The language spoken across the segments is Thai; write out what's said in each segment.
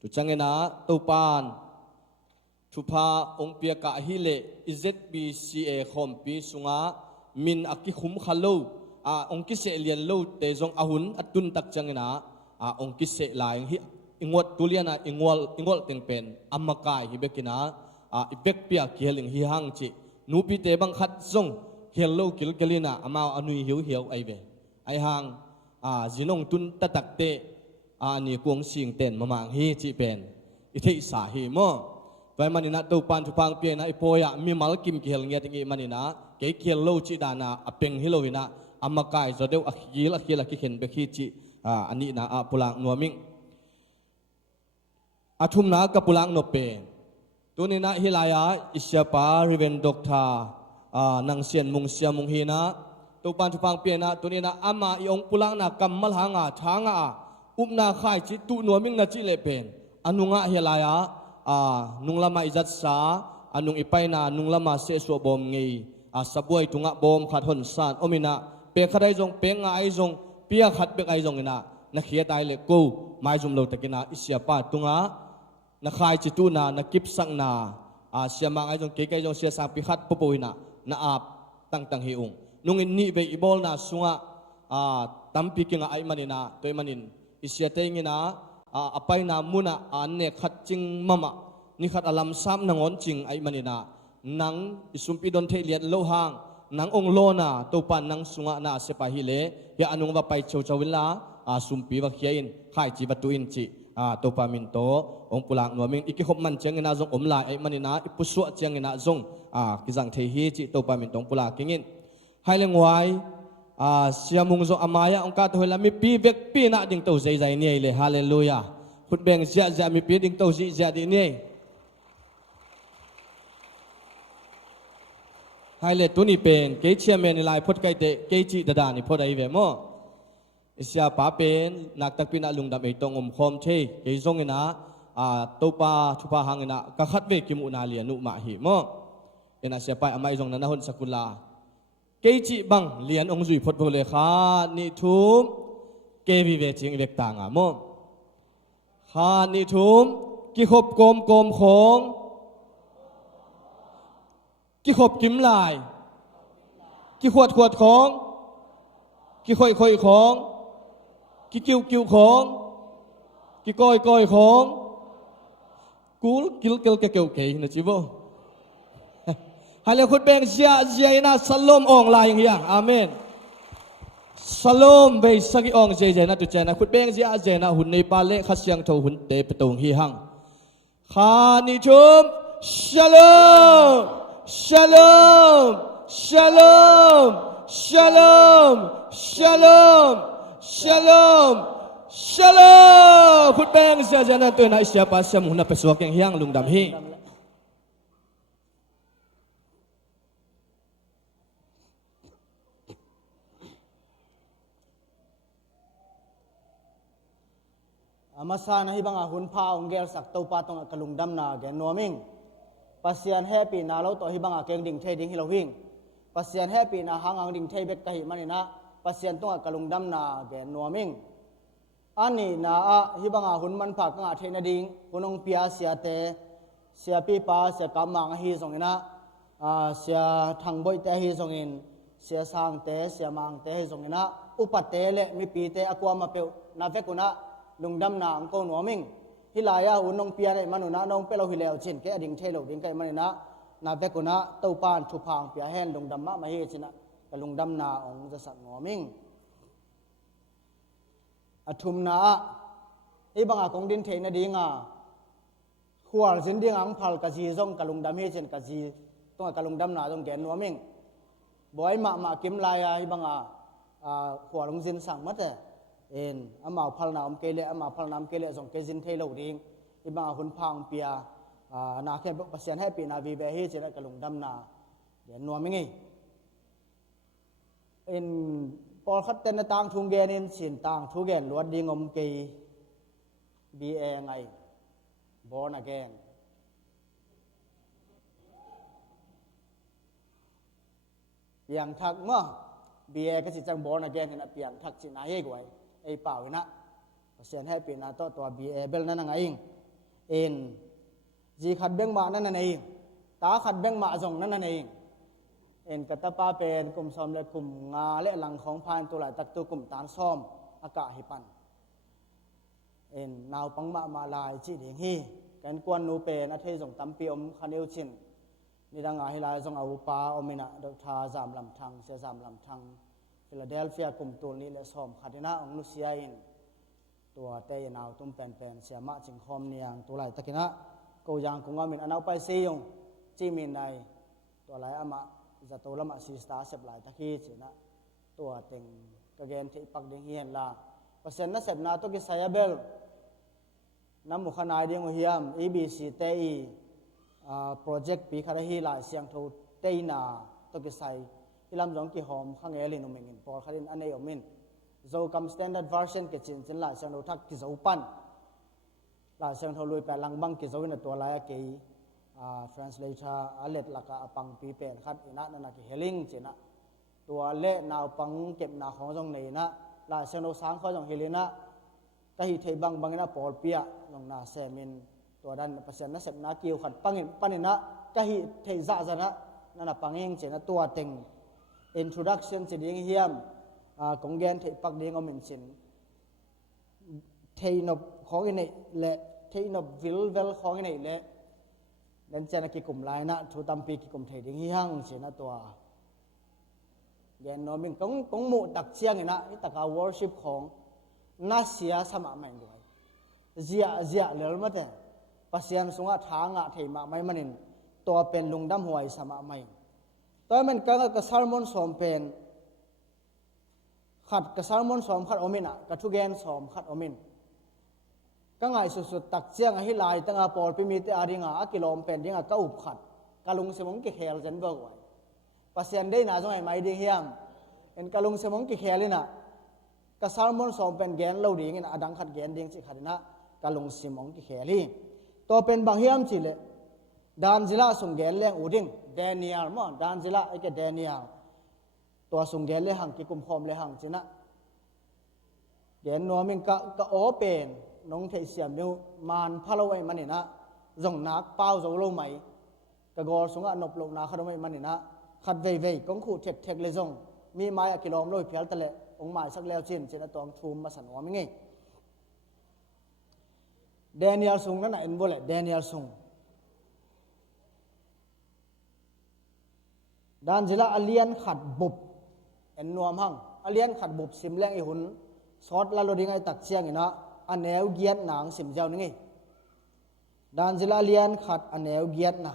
tu changena topan thupa ongpia ka hile izbca khompi sunga min aki khum khalo ongki se lian lo te jong ahun atun tak changena ongki se lai hi ingot tuliana ingol tengpen amakai hi bekina ibek pia kieling hi hang chi nupi te bang khat jong hello kilkelina ama anui hiu aibe ai hang zinong tun tatak te ni kuang sing ten mamang hi chi pen ithei sa hi mo vai manina to pan thu pang pe na ipoya mi mal kim khel nge tingi manina ke khel lo chi dana apeng hiloina amakai jodeu akhil ki khen be khi chi ani na pulang nuaming athum na ka pulang no pe tunina hilaya isyapa riven dokta nang sian mung sia mung hina to pan thu pang pe na tunina ama iong pulang na kamal hanga thanga upna khai chi tu nuaming na chi le pen anunga hilaya nung lama izat sa anung ipay na nung lama se so bom ngei sabuai tunga bom khat hon san omina pe khadai jong pe nga ai jong pia khat bek ai jong ina na khia dai le ko mai jum lo takina isya pa tunga na khai chi tu na kip sang na siama ai jong ke kai jong sia sang pi khat popoina na ap tang hi ung nung in ni be ibol na sunga tampi kinga ai manina toy manin isya tengina apay na muna ane khat ching mama ni khat alam sam nangon ching ay manina nang isumpi don the liat lo hang nang ong lo na to pan nang sunga na se pa hile ya anung wa pai chawila sumpi wa khiain khai chi batuin chi to pa min to ong pulang nuaming ikihop man chang ina jong omla ay manina ipusu chang ina jong kijang the hi chi to pa min tong pula kingin haileng wai siamung zo amaya ong ka to lami pi vek pi na ding to zai ni le hallelujah khut beng zia mi pi ding to zia di ni haile tuni pen ke chairman ni lai phot kai te ke chi dada ni phot ai ve mo isya pa pen nak tak pina lungdam ei tong khom the ke zong ina topa thupa hangina ka khat ve kim una lia nu ma hi mo ena sia pai amai jong na hon sakula ke chi bang lian ong zui phot bole kha ni thum ke vi ve ching vek ta nga mo kha ni thum ki khop kom khong ki khop kim lai ki khwat khong ki khoi khong ki kiu khong ki koi khong kul kil ke na chi bo hale khut beng zia ina salom ong la yang ya amen salom be sagi ong je na tu chana khut beng zia na hun nei pa le khasyang tho hun te petong hi hang kha ni chum shalom shalom shalom shalom shalom shalom shalom khut beng zia na tu na isya pa sam hun na peswak yang hiang lungdam hi masana hibanga hunpa ongel sak to pa tong kalungdam na gen noming pasian happy na lo to hibanga keng ding the ding hilohing pasian happy na hangang ding the bek kahi manina pasian tong kalungdam na gen noming ani na hibanga hunman pha ka the na ding kunong pia sia te sia pi pa sia kamang hi zongina sia thangboi te hi zongin sia sang te sia mang te hi zongina upate le mi pi te akwa ma pe na vekuna lungdam na angko noming hilaya unong pia nei manuna nong pelo hileo chin ke ading thelo ding kai manina na vekuna topan thupang pia hen lungdam ma hi china lungdam na ong ja sak noming athum na ibanga kong din theina dinga khuar jin ding ang phal ka ji jong kalungdam hi chen ka ji to kalungdam na jong gen noming boy ma kim laya ibanga khuar ong jin sang mate en amau phalna kele ama phalnam kele jong ke jin thelo ding iba hun phang pia na khe pasien happy na vi ve hi chira kalungdam na den nuamingi en pol khat ten tang thung gen in sin tang thu gen luat ding ke bi e ngai born again yang thak ma bi e ka si chang born again in a piang thak chi na he gwai ai pau na pasien happy na to bi e bel na ngai เอ็นจีขัดเบงมานั่นเองตาขัดเบงมาจงนั่นเองเอ็นกตปาเป็นกลุ่มซ้อมและกลุ่มงาและหลังของพานตัวหลายตักตัวกลุ่มตานซ้อมอากาศหิปันเอ็นนาวปังมาลายจีเดียงฮีแกนกวนนูเป็นอาเทยงตั้มปีอมคันเอวชินนี่ดังอาฮิลายจงอาวุปาอมินะดอกทาจามลำทังเสียจามลำทังฟิลาเดลเฟียกลุ่มตัวนี้และซ้อมขัดหน้าองนุเซียอินตัวเตยนาวตุ้มเป็นเสียมะจิงคอมเนียงตัวไหลตะกินะกูยังคงอามินอนเอาไปซียงจีมินในตัวไหลอามาจะตัวละมาซีสตาเสพไหลตะกี้จีนะตัวเต็งกระเกนที่ปักดิ่งเฮียนลาเปอร์เซ็นต์นั้นเสพนาตัวกิสายเบลน้ำมุขนายดิ่งหัวม ABC เตยโปรเจกต์ปีคาราฮีหลายเสียงทูเตยนาตัวกิสายที่ลำจงกี่หอมข้างเอลินุมิงินพอคารินอันเออมินโจกัมสแตนดาร์ดเวอร์ชันกิจินจินหลายเสียงทูทักกิจอุปันหลายเสียงทูลุยไปลังบังกิจวินตัวหลายกี่translator อัลเลตลักะปังปีเป็นขัดอินะนั่นกิเฮลิงจินะตัวเล่นาวปังเก็บนาของจงในนะหลายเสียงทูสังเขาจงเฮลินะก็ฮิเทบังบังนะปอลเปียจงนาเซมินตัวดันเปอร์เซ็นต์นั้นเสพนาคิวขัดปังอินปันอินะก็ฮิเทจ่าจะนะนั่นปังเองจินะตัวเต็งintroduction จะดิ้งเฮียมกงเกนที่ปักดิ้งอมินชินเทนบของอินเละเทนบวิลเวลของอินเละนั่นจะนักกิคุมไลนะทุตัมปีกิคุมเทดิ้งเฮียงชินะตัวเกนโนมินกงมุตักเชียงอินะนี่ตักวอร์ชิปของนาเซียสมาไม่ด้วยเจียเลือมาแต่ปัสยามสงะทางะเทมาไม่มันินตัวเป็นลุงดำหวยสมาไม่ตัวมันก็กระสารมอนสอมเป็นขัดกระสารมอนสอมขัดอมินะกระทุเกนสอมขัดอมินก็ง่ายสุดๆตักเจียงให้ลายตั้งอาปอลพิมิตอาริงากิโลมเป็นยังก็อุบขัดกะลุงสมองกิเคลจันเบิกไว้ปัสยันได้น่าจะไม่ดีเฮียมเอ็นกะลุงสมองกิเคลเลยนะกระสารมอนสอมเป็นแกนเราดีเงินอดังขัดแกนดิ้งสิขัดนะกะลุงสมองกิเคลีตัวเป็นบางเฮียมจิเลดานจิลาสุงเกลเลี้ยงอุดิงเดนิอัลมั้งดานจิลาไอ้แกเดนิอัลตัวสุงเกลเลี้ยงกิคุมพรมเลี้ยงจินะเกนนัวมิงก็โอเป็นน้องเทียมนิ้วมันพะโลไว้มันนี่นะจงนักเป้าจงโลไหมกะกอสุงอันนบโลนาขดไม่มันนี่นะขัดเว่ยกงขู่เทกเลยจงมีไม้กิโลมโลยเพียลตะเละองไม้สักแล้วจินจินะตัวทูมมาสันว่ามิงไงเดนิอัลสุงนั่นน่ะเอ็นโบเลเดนิอัลสุงดานจิละอเลียนขัดบุบเอ็นนัวมั่งอเลียนขัดบุบสิมแรงไอหุ่นซอสละโลดิงไอตักเชียงอีนะอันแนวเกียดหนังสิมเจ้านี่ไงดานจิละเลียนขัดอันแนวเกียดนะ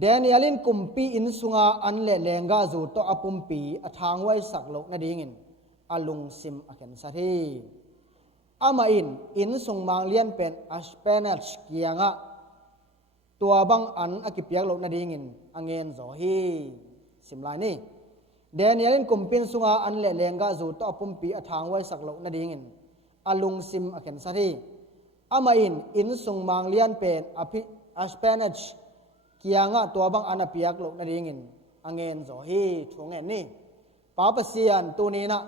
เดนิอัลินกุมปีอินสุงาอันเละแรงกาจูโตอปุมปีอทางไว้สักโลกนาดิงินอลุงสิมอเคนสัทีอามาอินสุงมังเลียนเป็นอัสเปนัชเกียงะตัวบังอันอากิเปียกโลกนาดิงินอังเงินโซฮีสิมลายนี่เดนิเอลินกุมปินสุงาอันเละเลงกาจูโตอปุมปีอทางไว้สักโลกนาดิงินอลุงซิมอเคนสัทีอามาอินสุงมังเลียนเป็นอัสเปนัชเกียงะตัวบังอันอาเปียกโลกนาดิงินอังเงินโซฮีทวงเงินนี่ป้าปเสียนตัวนี้นะ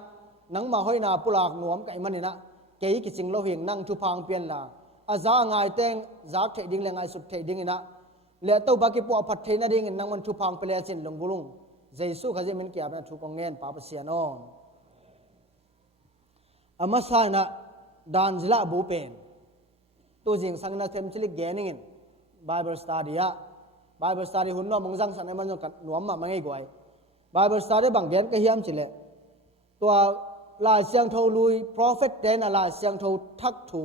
นังมาห้อยนาปุลากหนวมไก่มันนี่นะเกี่ยกิจิงโลหิงนั่งทุพังเปลี่ยนลาอาจางายเตงจากเทดิ้งเลงไอสุดเทดิ้งนะเลี้ยตัวบักกิปัวพัดเทนดิ้งนั่งมันทุพังเปลี่ยนจินลงบุลุงเจสุขจะมันเกี่ยวกับทุกองเงินป้าปเสียนออามาสายนะดานจิละบูเป็นตัวจริงสังนักเทมจิลิกเกนิงินไบเบิลสตาร์ดี้อะไบเบิลสตาร์ดี้หุ่นน้องมงจังสันในมันจงกัดหนวมมาไม่ไงกวยไบเบิลสตาร์ดี้บางเกนก็เฮียมจิเลตัวลายเสียงโทลุย prophet เดนลายเสียงโททักถู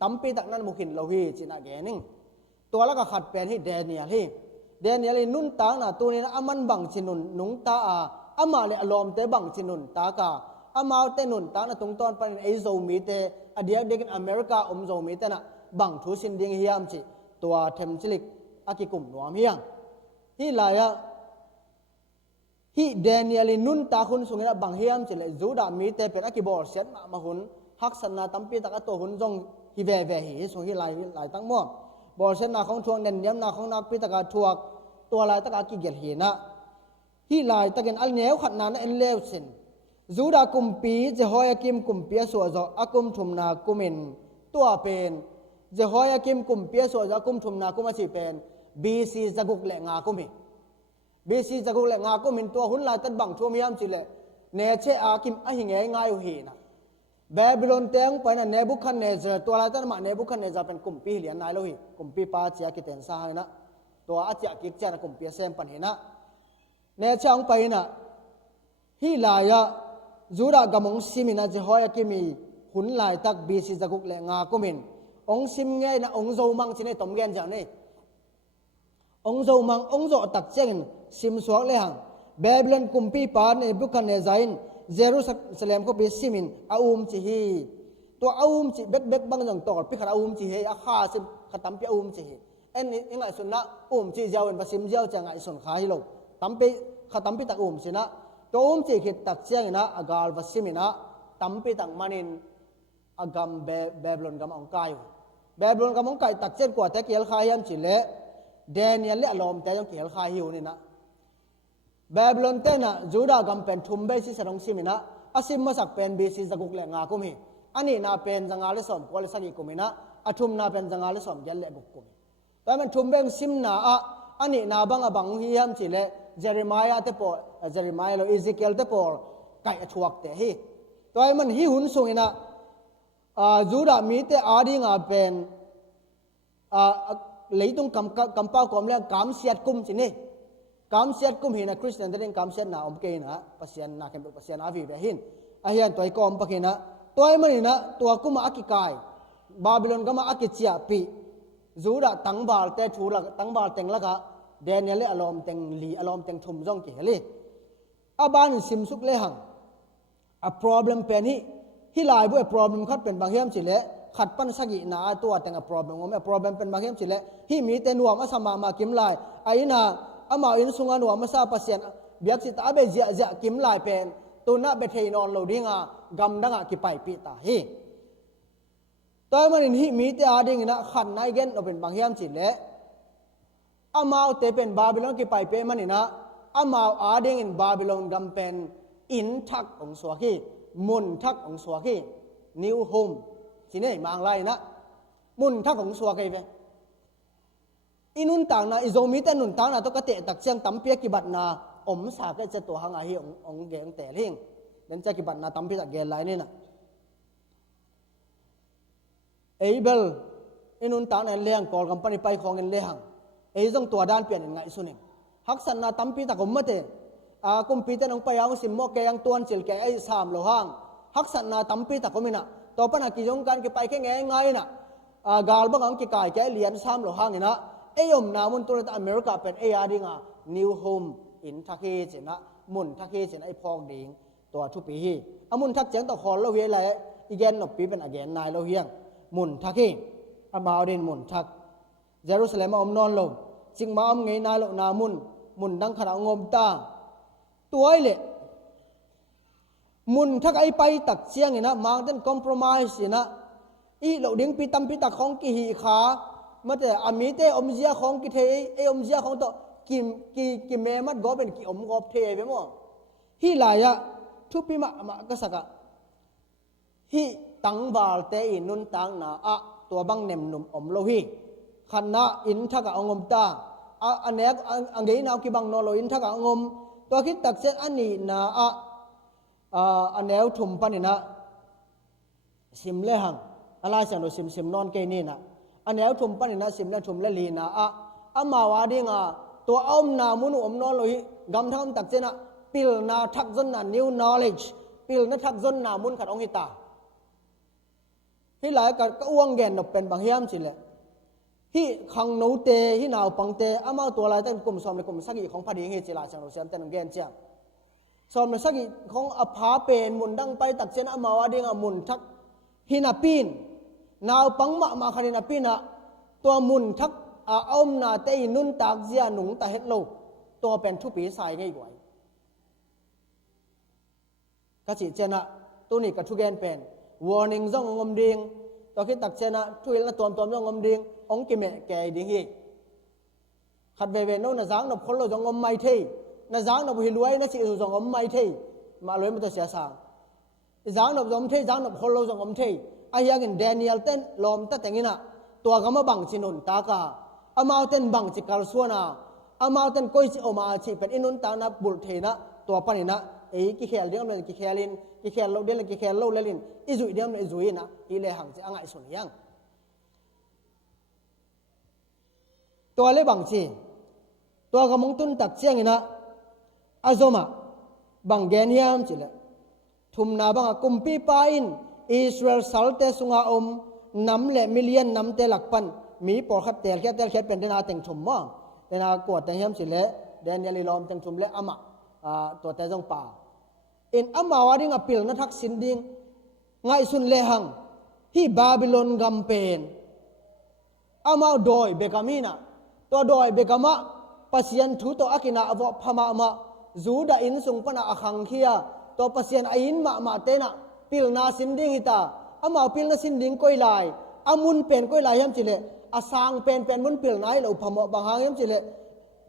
ตั้มปีตักนั้นมุขินเราฮีจินะแกนิงตัวละก็ขัดเป็นที่เดเนียลนุ่นตาหน้าตัวนี้นะอามันบังชินุนนุงตาอามาเลอลอมเตบังชินุนตากาอามาเตนุนตาหน้าตรงตอนปันไอโซมีเตอเดียเด็กอเมริกาโซมีเตนะบังทุสินดิ้งเฮียมจิตัวเทมซิลิกอากิกุมหนวมเฮียงที่ลายฮิเดเนียลนุ่นตาคุณสุงนะบังเฮียมจิเลจูดามีเตเป็นอากิบอร์เซนมาหุนฮักษณะตั้มปีตักตัวหุนจงฮิเวฮิสุงฮิลายตั้งมั่วบอร์เซนนาของทวงเด่นย้ำนาของนักปีตักทวกตัวลายตักกิเกลหีนะฮิลายตักอันเนวขัดนานเอ็นเลวสินจูดากุมปีเจฮอยกิมกุมปีสัวจออากุมทุมนากุมินตัวเป็น เจฮอยากิมกุมเปียโซจะกุมทุมนากุมสิเป็นบีซีจะกุกเลงากุมิบีซีจะกุกเลงากุมินตัวหุ่นลายตัดบังชัวมียามจิเลเนเชอากิมอหิงเงง่ายอยู่หีนะบาบิโลนเตียงไปนะเนบุคันเนเจอตัวลายตัดมาเนบุคันเนเจอเป็นกุมปีเหรียญนายโลหิกุมปีปาเจียกิเตนซาให้นะตัวอาเจียกิเจนะกุมเปียเซมปันเห็นะเนเชองไปนะฮิลายะจูรากำมงซิมินะเจฮอยากิมีหุ่นลายตักบีซีจะกุกเลงากุมินองซิมไงนะองโจมังชินในตมเกนจังนี่องโจมังองโจตักเจงซิมสวกเลยหังบาบิโลนกุมปีปาในบุคันเนไซน์เยรูซาเล็มก็เป็นซิมินอาอุมจิฮีตัวอาอุมจิเบ็กบางอย่างต่อพิขัดอาอุมจิฮีอาคาซิมขัดตั้มปีอาอุมจิฮีเอ็นนี่ยังไงสุนนะอุมจิเจ้าเป็นภาษิมเจ้าจะไงสุนขาฮิโลตั้มปีขัดตั้มปีตักอุมสินะตัวอุมจิขิดตักเจงนะอากาลภาษิมินะตั้มปีตักมันินอากามบาบิโลนกำองกายบาบิโลนกำองกายตักเจงกว่าแต่เกี่ยวขายามจิเลเดนียลเลอลอมแต่ยังเกี่ยวขาฮิวนี่นะบาบิโลนเต้นะจูดากำเป็นทุมเบสิสรงซิมินะอาซิมมาสักเป็นบีซิสกุกเลงากุมิอันนี้นาเป็นจังอาลิสอมกอลสักิกุมินะอาทุมนาเป็นจังอาลิสอมยัลเลบุกุมิแต่มันทุมเบงซิมนาอันนี้นาบังบังฮิยามจิเลเจเรมายาเตปอเจเรมายาโลอิซิเกลเตปอไก่ชวกเตฮีตัวมันฮิหุนสุงนะจูดามีเตอาดีงาเป็นเลยต้องกำป้ากอมเลี้ยงกำเสียดกุมจินี่กำเสียดกุมหินะคริสเตียนแต่เรื่องกำเสียดนาอมเกนะปัสยานนาเข็มปัสยานอาวีเบหินอาเฮียนตัวกอมปะเกนะตัวมันนี่นะตัวกุมาอักิกายบาบิโลนก็มาอักิเจียปีจูดาตั้งบาลเตชูละตั้งบาลเต็งละกะเดนียลเลอลอมเต็งลีอลอมเต็งทุมจงเกลีอาบานซิมสุกเลหังa problem เป็นฮิลายบ่ problem คัดเป็นบางเฮียมสิเลขัดปันสกินาตัวแต่ง a problem งอ problem เป็นบางเฮียมสิเลฮิมีแต่นัวมาสมามากิมลายไอ้น่ะอามาอินสุงานัวมาซาปัสเซียนเบียกสิตาเบเจกิมลายเป็นตัวน่ะเบเทนอนโลดิ้งกำดังกิไปปีตาฮิตัวมันฮิมีแต่อาดิ้งนะขันนายเกนเราเป็นบางเฮียมสิเลอามาเตเป็นบาบิโลนกิไปเปมันนี่นะอามาอาดิ้งอินบาบิโลนกำเป็นอินทักองสวากีมุนทักองสวากีนิวโฮมสิเนี่ยมาอะไรนะมุนทักองสวากีเว้อินุนต่างนะอิโซมิแต่นุนต่างนะต้องกระเตะตักเชียงตั้มเปียกิบัตนาอมสาก็จะตัวหางอาฮีองเกงแต่เลี้ยงเดินจะกิบัตนาตั้มเปียตักเกลไลนี่นะเอเบลอินุนต่างนั้นเลี้ยงกอลกัมปานีไปของเงินเลี้ยงเอต้องตัวด้านเปลี่ยนยังไงสุนิงฮักสันนาตั้มเปียตักอมมาเตกุมปีเตนองไปยังสิมโมเกยังตัวนจิลแกไอ้สามโลหางฮักสันนาตั้มปีตักก็มินะต่อไปนักกิจงการกิไปแค่ไงนะกาลบังอังกิกายแกเลียนสามโลหางนี่นะไอ้ยมนามุนตัวในอเมริกาเป็นไอ้อาดิงนิวโฮมอินทักเฮเจนะมุนทักเฮเจนะไอ้พองดิ่งตัวทุกปีฮีมุนทักเจงต่อคอเราเฮียอะไรอีแกนนบปีเป็นอแกนนายเราเฮียงมุนทักเฮมาเอาเดินมุนทักเยรูซาเล็มอมนอนลงจิงมาอมไงนายเรานามุนดังขนาดงมตาตัวไอ้เละมุนทักไอไปตักเชียงนี่นะมาเต้นคอมโพรไมส์นี่นะอีเหล่าดิ้งปีตัมปีตักของกิฮีขามาแต่อามีเตอมเจียของกิเทไออมเจียของตัวกิเมมัดก็เป็นกิอมกอบเทไปมั้งฮีลายะทุปีมากษักะฮีตังบาลเตอินุนตังนาตัวบังเนมนุมอมโลฮีขันนะอินทักองมตาอันเนี้ยอันเดียนเอากิบังโนโลอินทักองมตัวคิดตักเส้นอันนี้นะอันแนวถุมปันนี่นะสิมเลหังอะไรสังโดสิมนอนเกนี่นะอันแนวถุมปันนี่นะสิมเลถุมเลลีนะมาวาดิงตัวอมนามุนุอมนอนโลหิกำทั้งตักเส้นปิลนาทักจนนะ new knowledge ปิลนาทักจนนามุนขัดองหิตาที่หลายกัดก็อ้วงแกนเป็นบางเฮียมสิเลยที่ขังโนเตที่นาวปังเตมาตัวอะไรแต่กลุ่มสอมในกลุ่มสักกี่ของพอดีเหตุจิลาสังโดเสียมแต่หนึ่งแกนเจียงสอมในสักกี่ของอภาเป็นมุนดังไปตักเส้นมาวาดิงมุนทักฮินาปินนาวปังมาคณินาปินะตัวมุนทักอมนาเตยนุนตากเจียหนุงตาเฮ็ดโลตัวเป็นทุปีสายง่ายกว่ากสิเจนะตัวนี้กับทุกแกนเป็น warning จ้องงมดิงตัวคิดตักเจนะทุยละตัวจ้องงมดิงองกิเมแกดิงฮีขัดเวเวโนนะจางนบคนเราจ้องงมไม่เทนะจางนบหิรวยนะสิจ้องงมไม่เทมาเลยมันตัวเสียสางจางนบจ้องเทจางนบคนเราจ้องงมเทไอ้ยังเดนิเอลเต้นลมตะแต่งนี่นะ ตัวก็มาบังจินุนตากาอามาวเต็นบังจิกาลส่วนอามาวเต็นก้อยจิอมาจิเป็นอินุนตานะบุลเทนะตัวปนินะกิเคลเดียมเลยกิเคลินกิเคลโลเดลกิเคลโลเลลินอิจุยเดียมเลยอิจุยนะอีเลหังจิอ่างไอสุนยังตัวเลบังจีตัวกำมงตุนตักเชียงนะอาโซมาบังเกนยามจิเลทุมนาบังกุมปีปาอินอิสราเอลสัลเตสุงาอมน้ำเลมิเลียนน้ำเตลักปันมีปอขัดเตลแค่เตลแค่เป็นเดนาเต็งชุมว่าเดนากวดแต่ยามจิเลเดนยาลิลอมเต็งชุมเลอามาตัวแต่จงป่าอินอามาวาดิงอปิลนัทักสินดิงไงสุนเลหังที่บาบิโลนกัมเปนอามาวดอยเบกามีนาตัวดอยเบกามะปัสยันทุตัวอากินาอวพมามาจูดาอินสุงปนาอคังเคียตัวปัสยันอินมาเตนะปิลนาสินดิงฮิตาอามาปิลนาสินดิงก้อยลายอามุนเป็นก้อยลายยามจิเลอาสางเป็นมุนปิลนายเราพมบางหางยามจิเล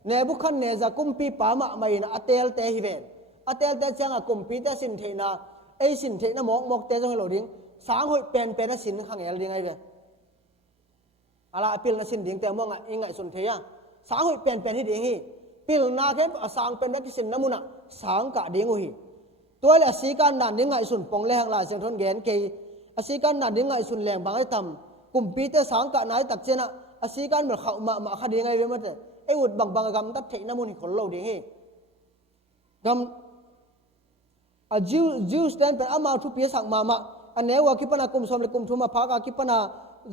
เนบุคันเนจะกุมปีปามะไม่นะอเตลเตฮิเวนอเตลเตจังกุมปีเตสินเทนะไอสินเทนะมกเตจงให้เราดิ้งสางหอยเป็นนะสินขังเอลดิ้งไอเวนอะไรปิลนาสินดิ้งแต่มองอิงไงสุนเทียสางหอยเป็นที่ดิ้งฮีปิลนาแค่สางเป็นนักสินน้ำมุนะสางกะดิ้งหูฮีตัวเลสีการนันดิ้งไงสุนปงแรงลายเสียงทนเกนเกยสีการนันดิ้งไงสุนแรงบางไอทำกุมปีเตสางกะนายตักเจนะสีการเหมือนเขามาคดีไงเว้ยมั้งไอ้อุดบางกำตัดเทน้ำมุนคนเราดิ้งฮีกำจิวสแตนเป็นอามาทุปีสังมาอันนี้ว่าคิปนากุมสมเลกุมทุมาพักคิปนา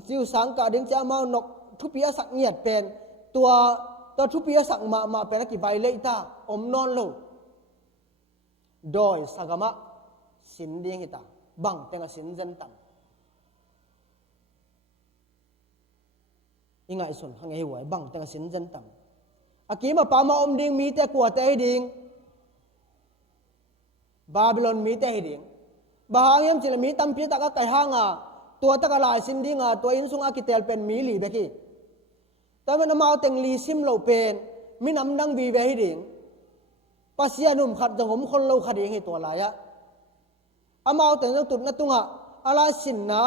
จิวสังกะดิ้งจะมานกทุปีสักเงียดเป็นตัวทุปีสักมาเป็นกี่ใบเลยตาอมนอนโลโดยสักมะสินดิ้งหิตาบังเต็งสินเจนตันยังไงส่วนข้างไอ้หวยบังเต็งสินเจนตันอากีมาปามาอมดิ้งมีแต่กวดแต่ให้ดิ้งบาบิโลนมีแต่ให้ดิ้งบางยามจิลมีตั้มพิตากะไก่ห้างตัวตะกะลายสินดิ้งตัวอินซุงอากิเตลเป็นมีหลีเบกี้แต่มันมาเอาเต็งลีซิมเราเป็นมีน้ำดังวีเวให้ดิ้งปัสยานุ่มขัดจังผมคนเราขัดเองให้ตัวลายอามาเอาเต็งจังตุดนัตุงอะไรสินนะ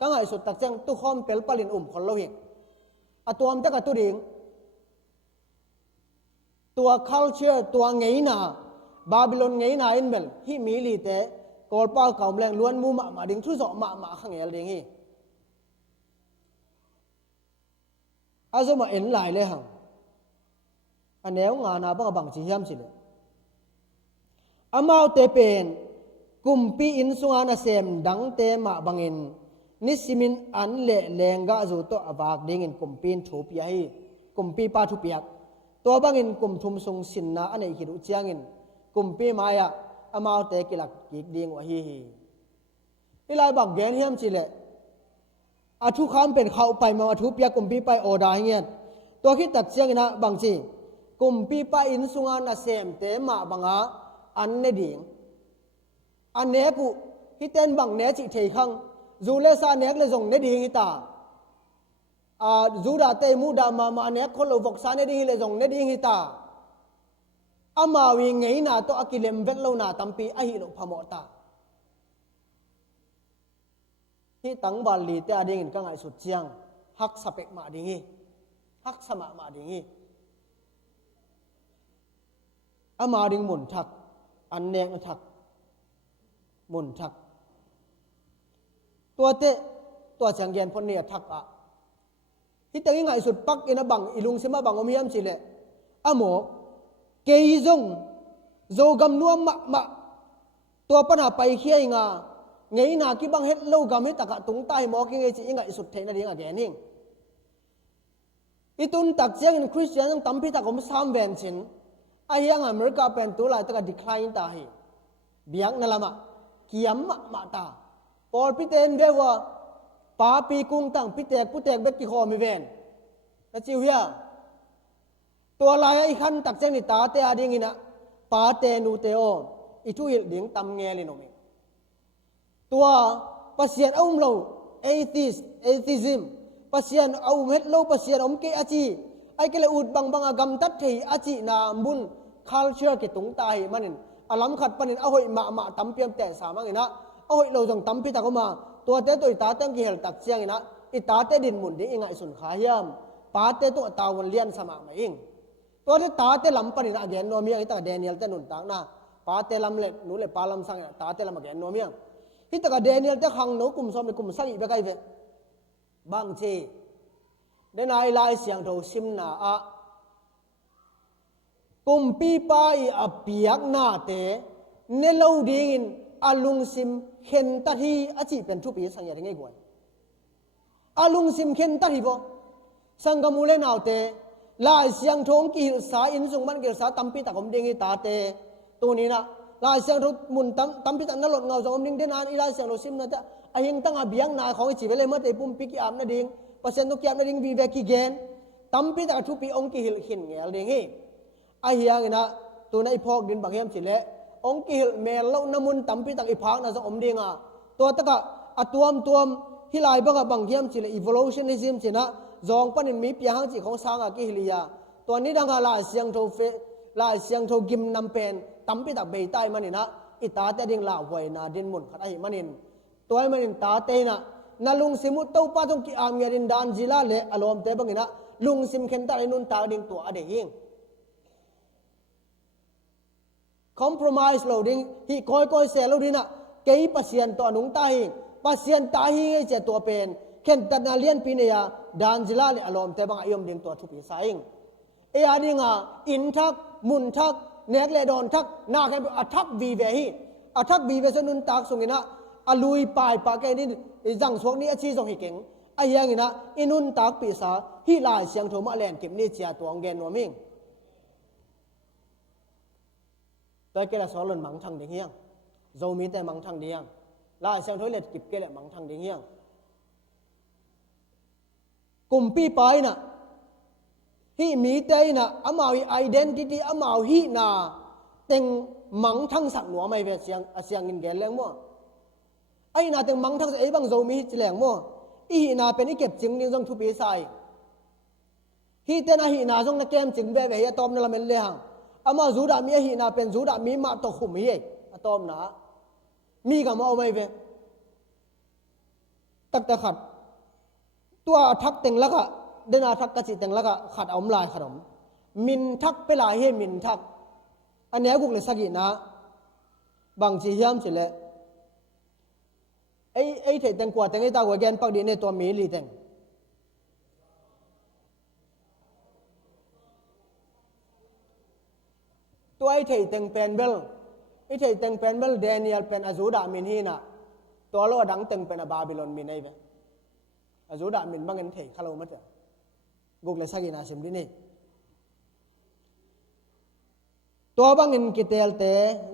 กังไงสุดตักจังตุคอมเปลปลินคนเราเองตัวมันตะกะตัวดิ้งตัว culture ตัวไงน่ะบาบิโลนไงน่ะอินเบลที่มีลีเตกอลป้าเก่าแรงล้วนมูมาดิ้งทุสอมาข้างเอลดิ้งฮีอาจจะมาเอ็นหลายเลยฮังอันเนี้ยงานบังบังจียามสิเลยอามาเตเป็นกุมปีอินสุงานาเซมดังเตมาบังอินนิสิมินอันเละแรงกะจูโตอวากดิ้งอินกุมปีนทูปีฮีกุมปีปาทูปียกตัวบังอินกุมทุมทรงสินนาอันไหนคิดอุจยังอินกุมปีมายะอามาเตกิลักกิกดิ้งวะฮีนี่ลายบักเกนเฮียมสิเลยอาทุคำเป็นเขาไปมาทุปียกุมปีไปโอดาเงี้ยตัวคิดตัดเชียงนะบางจีกุมปีไปอินสุงานาเซมเตมาบังอันเนดิ้งอันเนกุฮิเตนบังเนจิเทคังจูเลซาเนกเลยส่งเนดิ้งฮิตาจูดาเตมูดามาเนกคนเราบอกซาเนดิ้งเลยส่งเนดิ้งฮิตาอามาวิงไงนาตัวอากิเลมเวลโลนาตัมปีอหิโลพมอตาที่ตั้งบาลีเตอดิ้งก็ไงสุดเจียงฮักสเปกมาดิ้งฮักสมาดิ้งอามาดิ้งหมุนทักอันเนกทักหมุนทักตัวเตตัวจังเกียนพนเนียทักที่ตั้งยังไงสุดปักอินะบังอิลุงเสมาบังอมยามสิเลอโมเกยจงโจกำนัวมะตัวปัญหาไปเขี้ยงไงนาคิบังเฮ็ดเล่ากำให้ตะกะตุงใต้หมอกิงไงจียังไงสุดเทนอะไรยังไงแกนิ่งอีตุนตักเจียงคริสเตียนตั้งตั้มพิตากผมซ้ำแวนชินไอ้ยังอเมริกาเป็นตัวลายตะกะดีคลายตาให้เบียงนั่นละมะเกี่ยมมะตาพอพิเตนเวว่าป้าปีกุ้งตั้งพิเตกพุเตกเบกกิคอมีเวนแต่จิวเฮียตัวลายไอ้ขันตักเจนิตาเตอดิ้งอินะปาเตนูเตโออิทุยดิ้งตำเงลิโนมิตัวปัสยานอุ้มเราเอธิซิมปัสยานอุ้มเฮ็ดเราปัสยานอุ้มเกอาจีไอ้เกลอุดบังกำตัดเทอาจีนาบุญ culture เกตุงตายมันอลัมขัดปันเอาหอยมาตำเปียมแต่สามังอินะเอาหอยเราจงตำพิตากมาตัวเตตัวตาเต็มกี่เหลตักเจียงอินะ อิตาเตดินมุนดิอิงไอสุนขายามปาเตตัวตาวันเลียนสมามาอิงตัวที่ตาเตลำปนินอเกนโนเมียอิตาเดนิเอลเตนุนตางนะปาเตลำเล็กหนูเล็กปาลำสังตาเตลำอเกนโนเมียอิตาเดนิเอลเตขังหนูกลุ่มซ้อมในกลุ่มสังอีเบกไอเวบางทีเดนายลายเสียงโทซิมนาอะกุมปีปายอเปียกนาเตเนลาวดิงอาลุงซิมเข็นตัดฮีอาจีเป็นทุปีสังอย่างไงกวนอาลุงซิมเข็นตัดฮีบ่สังกมูเลนาวเตลายเสียงทงกิลสาอินสุงมันกิลสาตัมปีตะกมดิงตาเตตัวนี้นะลายเสียงทงมุนตัมปีตะนรดเงาจงมดิงเดนานอีลายเสียงโทซิมนะแต่อายิงตั้งอาเบียงนาของจีเวเลเมื่อเตปุ่มปีกิอามนาดิงปัสยันตุกิอามนาดิงวีเวกิเกนตัมปีตะทุปีองกิหิลหินเงลดิงฮีไอเฮียงนะตัวในพอกดินบางเฮียมสิเลองกิลเมลเล่าน้ำมุนตัมปีตักอีพักนะจะอมดิงอ่ะตัวตะกะอัตวมฮิลายบังบางเฮียมสิเล evolutionism สินะจองปนินมีเปียหังจิของสางกิฮิลียาตัวนี้ดังลายเสียงโทเฟลายเสียงโทกิมนำเป็นตัมปีตักเบยใต้มันนี่นะอิตาเตดิงลาหวยนาดินมุนขัดไอมันนินตัวมันนินตาเตนะนาลุงซิมุตเต้าป้าตงกิอามเงรินดานจิลาเลอารมณ์เตบังนี่นะลุงซิมเข็นตาไอนุนตาดิงตัวอเดหิงcompromise เราดิ้งที่คอยเสียเราดิ้งนะเกี่ยปัสยันตัวนุ่งตาหิงปัสยันตาหิงไอเจตัวเป็นเข็นตัดนาเลียนปีเนียดานจิลาเลอารมณ์เตบังไอยมดิ้งตัวทุปีสายงเอียดิ้งอ่ะอินทักมุนทักเนกเลดอนทักนาแค่อัทักวีเวฮีอัทักวีเวสนุนตากสุงินะอลุยปายปากแกนี่จังสวงนี้อาชีพส่งหิเก่งไอยังงี้นะอินุนตากปีศาฮิลายเสียงโทมาแลนเก็บนี่เจียตัวองเกนนัวมิงตัวเกล้าสอนหล่นมังทางดิ่งเฮียงโจมีแต่มังทางเดียงลายเสียงโทเล็ดกิบเกล้ามังทางดิ่งเฮียงกลุ่มปีไปน่ะฮีมีเตยน่ะอามาวิไอเดนติตี้อามาฮีน่ะเต็งมังทางสักหนัวไม่เวเสียงเงินแกนแรงมั่วไอ้น่ะเต็งมังทางไอ้บางโจมีแรงมั่วอีน่ะเป็นไอ้เก็บจึงนี่จงทุบปีใส่ฮีเตน่ะฮีน่ะจงนักเกมจึงเบเวฮีตอมนั่นละเมนเลยหังอามาจูดามีฮีน่ะเป็นจูดามีมาตกขุมฮีอะตอมน่ะมีกับมาเอาไม่เวตักตะขัดตัวทักเต็งแล้วก็เดินอาทักกระจิตเต็งแล้วก็ขัดเอาลายขนมมินทักไปลายให้มินทักอันนี้กุกเลยสักกี่นะบางทีย้ำสิเลยไอ้เถิดเต็งกว่าเต็งไอ้ตากว่าแกนปักดีในตัวมีลีเต็งตัวไอ้เถิดเต็งเป็นเบลไอ้เถิดเต็งเป็นเบลเดนิเอลเป็นอาจูดามินฮีน่ะตัวโลดังเต็งเป็นบาบิโลนมินไอ้เวอาจูดามินบางเงินเถิดข้าเราไม่เจอกุกเลยสักกี่นาสิมดินี่ตัวบางเงินกิเตลเต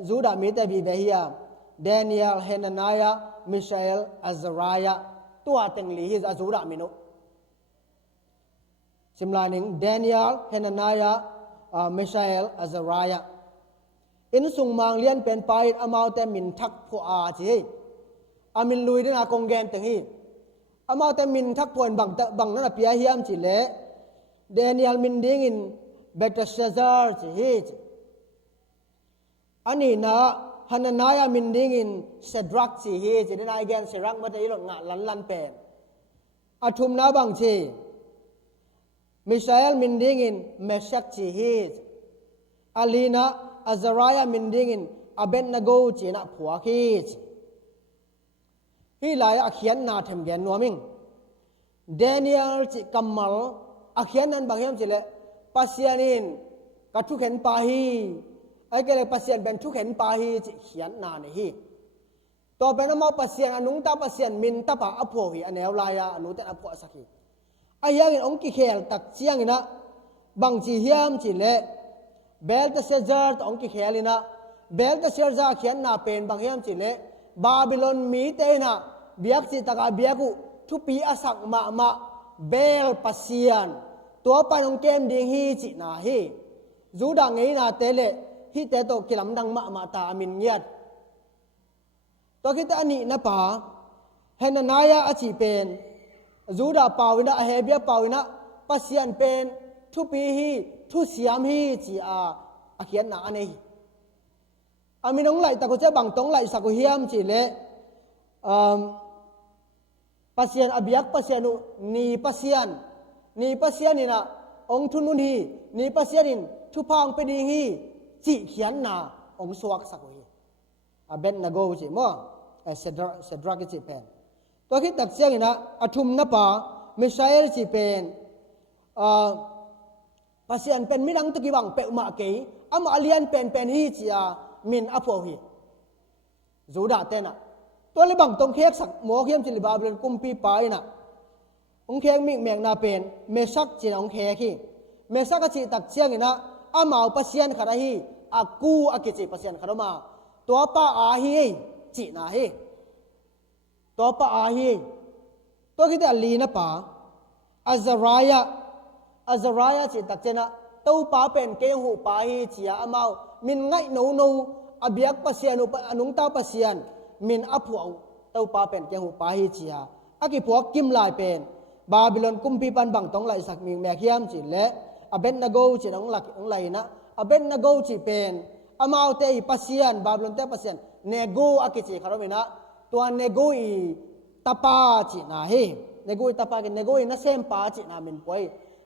จูดามิเตบีเบียเดนิเอลเฮนานายามิชาเอลอัซรายาตัวเต็งลีฮิสอาจูดามินุสิมลานิงเดนิเอลเฮนานายามิชาเอลอัซรายาอินสุงมังเลียนเป็นไปอามาเตมินทักผู้อาจีอามินลุยดินากงเกนเต็งฮีอามาเตมินทักพวนบังนั่นเปียเฮียมจิเลเดนิเอลมินดิงอินเบตเชซาร์จีฮีอันนี้นะฮันนายามินดิงอินเซดรักจีฮีจีได้นายแกนเซรักมาได้หลงงะลันเป็นอาทุมนาบังจีมิชาเอลมินดิงอินเมชักจีฮีอาลีนะอัซรายามินดิงอินอาเบนนาโกจีนะผัวคีฮีลายอาเขียนนาเทมแกนนัวมิงเดนิเอลจิกัมมัลอาเขียนนั้นบางอย่างจิเลปัสยานินกัทุกเห็นปาฮีไอ้เกลปัสยานเป็นทุกเห็นปาฮีจิเขียนนาเนฮีตัวเป็นน้ำมันปัสยานอนุงตาปัสยานมินตาปะอโภฮีอันเอลลายาอนุเตอโภสักฮีไอ้ยังองค์กิเคลตักเชียงนะบางจีเฮียมจิเลเบลต์เซจาร์ตองค์กิเคลินะเบลต์เซจาร์เขียนนาเป็นบางอย่างจิเลบาบิโลนมีเตนะเบียกจิตกาเบียกุทุปีอาศักมาเบลปัสยานตัวปานองเกมดิงฮีจินาฮีจูดังไงนาเตเลฮีเตโตกิลัมดังมาตามินยัดตัวคิดอันนี้นะป่าเฮนนายาอาชีเป็นจูดาปาวินะเฮเบียปาวินะปัสยานเป็นทุปีฮีทุเสียมฮีจีอาเขียนนาอันนี้อามินองไหลตะกุเจบังตองไหลสักเฮียมจีเลปั pasien abiak pasianu ni pasian ni na ong thunun hi ni pasianin thupang pe ding hi chi khian na ong suak sak hi aben na go chi mo sedra ki chi pen to khi tak chiang ina athum na pa misael chi pen pasian pen midang tu ki bang pe ma ke ama alian pen hi chia min apho hi zuda tena to le bang tong khek sak mo khiam chi li bablen kumpi pa ina ong khek mi mek na pen mesak chi ong khek hi mesak chi tak chiang ina amao pasian khara hi aku akichi pasian kharoma to pa a hi chi na hi to pa a hi to ki ta li na pa azariah chi tak chena to pa pen ke hu pa hi chia amao min ngai no abiak pasian anung ta pasian min aphuau to pa pen ke hu pa hi chia aki phok kim lai pen babylon kumpi pan bang tong lai sak mi mek hiam chi le aben na go chi nong lak ong lai na aben na go chi pen amao te pasian babylon te pasian nego akichi kharomina to nego I tapa chi na he nego I tapa ke nego I na sem pa chi na min poi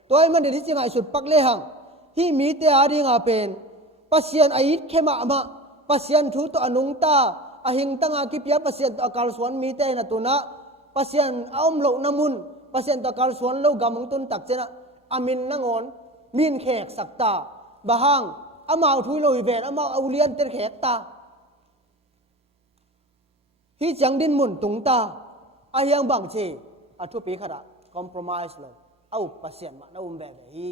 toy man ri chi ngai sut pak le hang hi mi te ari nga pen pasian ait khema ama pasian thu to anung ta ahing tanga ki pia pasian to akal swan mi te na tuna pasian aum lo namun pasian to akal swan lo gamong tun tak chena amin nangon min khek sakta bahang amao thui loi ven amao aulian ter khek ta hi chang din mun tung ta ayang bang che athu pi khara compromise lo au pasian ma na be hi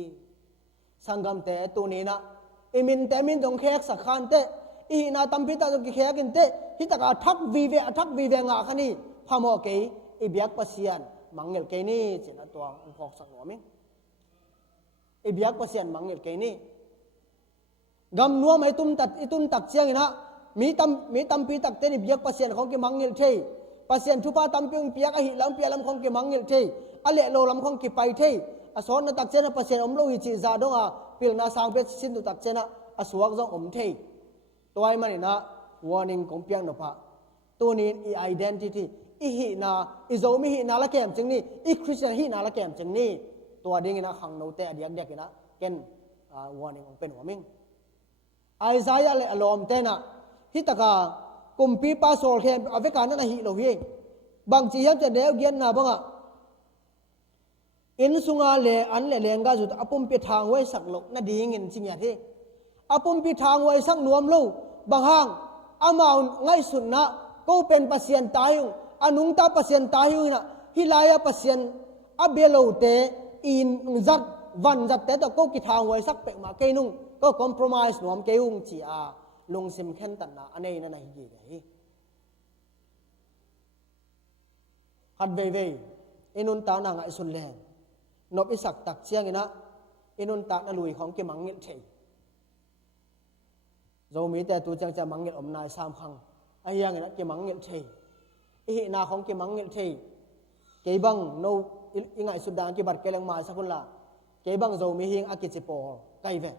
sangam te tu ni na imin te min dong khek sakhan te I na tampi ta ki khek in te hi taka athak vi ve nga khani phamo ke I biak pasian mangel ke ni chena to ang phok sak nomin I biak pasian mangel ke ni gam nuam itun tak chiang ina mi tampi tak te ni biak pasian khong ki mangel thei pasian thupa tampi ung piak a hi lam pia lam khong ki mangel thei ale lo lam khong ki pai thei ason na tak chena pasian om lo hi chi za dong a pil na sang pe sin tu tak chena asuak jong om thei toy mani na warning kong piang no pa to ni I identity I hi na I zo mi hi na la kem ching ni I Christian hi na la kem ching ni to ding ina khang no te adiak dek ina ken warning ong pen warming Isaiah le alom te na hi taka kumpi pa sol khem aveka na hi lo hi bang chi yam che deu gen na banga in sunga le an le lenga ju apum pe thang wai sak lo na ding in ching ya the apum pi thang wai sak nuam lo bang hang amao ngai sun na ko pen pasien tayung anung ta pasien tayung na hilaya pasien abelo te in zat van zat te to ko ki thang wai sak pe ma ke nung ko compromise nuam ke ung chi a lung sim khen tan na anei na hi gi dei hat ve inun ta na ngai sun len nop isak tak chiang ina inun ta na lui khong ke mangil thei zo mi te tu chang cha mangil om nai sam khang ayang ina ke mangil thei I na khong ke mangil thei ke bang no ingai sudan ki bar keleng mai sakun la ke bang zo mi hing akichi po kai ve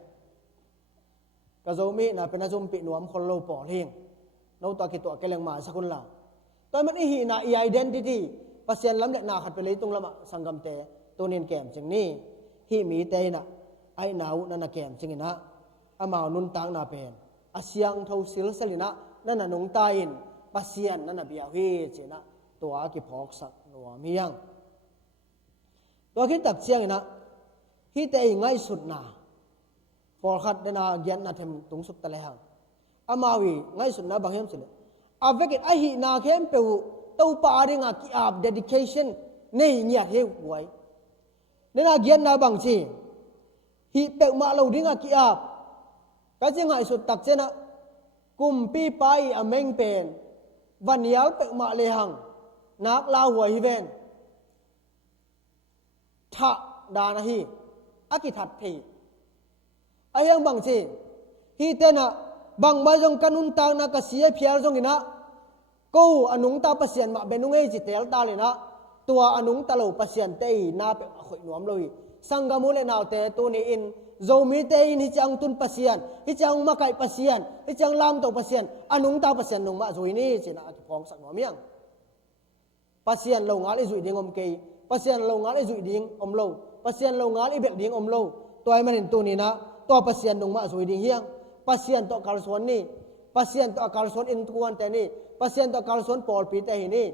ka zo mi na pena zum pi nuam khol lo po hing no ta ki to keleng mai sakun la toy man I na I identity pasien lam le na khat pe le tung lama sangam te tonin kem ching ni hi mi te na ai nau na na kem ching ina amao nun tang na pen asyang tho sil selina nana nung ta in pasien nana bia hi chena to a ki phok sak no miang to ki tak chiang ina hi te ngai sut na por khat na gyan na them tung suk ta le hang amawi ngai sut na bang hem sile avekit a hi na khem pe to pa ringa ki ab dedication nei nya he wai nena gyan na bang chi hi pe ma lo ringa ki ab ka chi ngai sut tak chena kum pi pai ameng pen van yal pe ma le hang nak la huai hi ven tha da na hi aki that phi ayang bang chi hi tena bang ma jong kanun ta na ka sia phiar jong ina ko anung ta pasien ma benungei chi tel ta le na tua anung ta lo pasien te na pe khoi nuam loi sangamule naw te tu ni in zomi te in hi chang tun pasien hi chang ma kai pasien hi chang lam to pasien anung ta pasien nung ma zoi ni china ki phong sak no miang pasien lo ngal i zui ding om ke pasien lo ngal i zui ding om lo pasien lo ngal i bek ding om lo toy manin tu ni na to pasien dong ma zui ding hiang pasien to kalson ni pasien to kalson in tuan te ni pasien to kalson pol pi te hi ni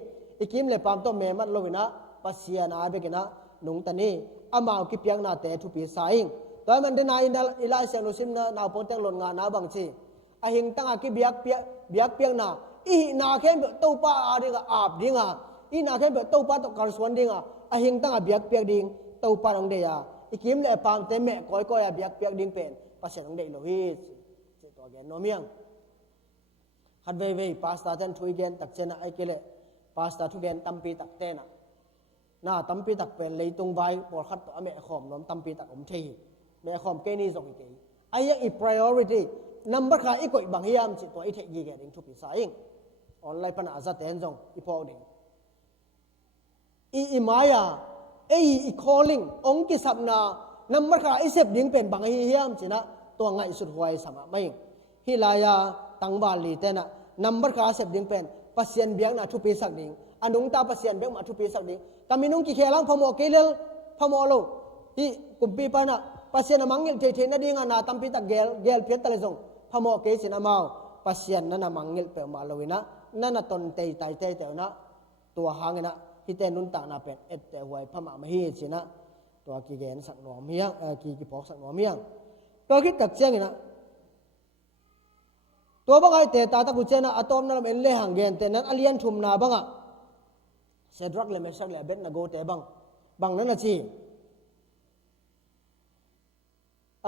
ikim le pam to me mat lo ina pasien a bekena nung tani amao ki piang na te thu pi saing toy man de na ila se no sim na na pon teng lon nga na bang chi a hing tanga ki biak piang na i na khen to pa a dinga ap dinga i na khen to pa to kalson dinga a hing tanga biak piak ding to pa nong de ya ikim le pam te me koi koi a biak piak ding pen pasien nong de lo hi chi to gen no miang hat ve pasta ten thui gen tak chena ai kele pasta thu gen tampi tak te na tampi tak pen leitung vai por khat to ame khom nom tampi tak om thei me khom ke ni zong ke ai ya i priority number kha i koi bang hiam chi to i the gi ge ding thu pi sa ing online pan azat ten jong i po ding i maya i calling ong ki sapna number kha i sep ding pen bang hi hiam china to ngai sut huai sama mai hilaya tangba li te na number kha sep ding pen pasien biang na thu pi sak ding anung ta pasien biang ma thu pi sak ding kaminung ki khelang phamo kelel phamo lo hi kumpi pa na pasien amangil the na dinga na tampi tak gel phet tale jong phamo ke sin amao pasien na mangil pe ma loina na ton te tai te na tua hangena hi te nun ta na pen et te huai phama ma hi china tua ki gen sak no miang ki phok sak no miang to ki tak chang ina to bangai te ta ta ku chena atom na en le hang gen te nan alien thum na banga sedrak le mesak le bet na go te bang na chi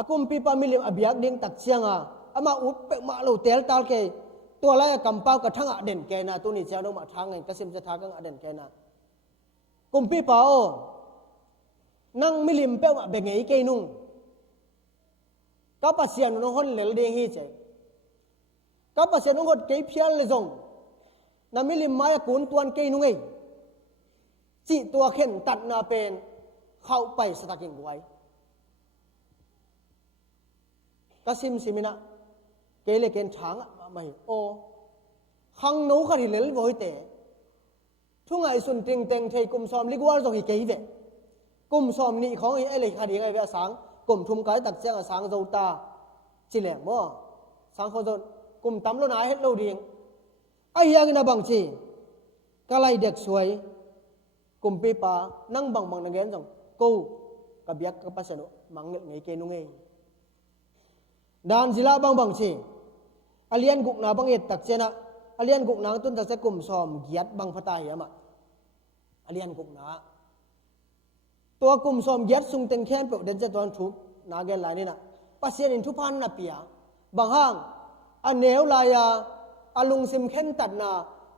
akum pi pa milim abiak ding tak chianga ama ut pe ma lo tel tal ke to la kam pau ka thanga den ke na tu ni cha no ma thang ngai kasim cha tha ka den ke na kum pi pa o nang milim pe ma be ngei ke nung ka pasian no hon lel ding hi che ka pasian no hot ke phial le jong na milim ma ya kun tuan ke nung ei chi tua khen tat na pen khau pai sataking buai kasim simina kele ken thang mai o khang no khari lel voi te thungai sun ting teng thei kum som ligwal zo hi kei ve kum som ni khong hi ele khari ngai ve sang kum thum kai tak chang sang zo ta chile mo sang kho zo kum tam lo na het lo ding ai yang na bang chi kalai dek suai kum pi pa nang bang na gen jong ko ka biak ka pasano mangel ngai ke nu ngai dan zila bang chi alian guk na bang et tak chena alian guk nang tun ta se kum som giat bang phata hi ama alian guk na to kum som giat sung teng khem pe den che ton thu na ge lai ni na pasien in thu pan na pia bang hang aneu la ya alung sim khen tat na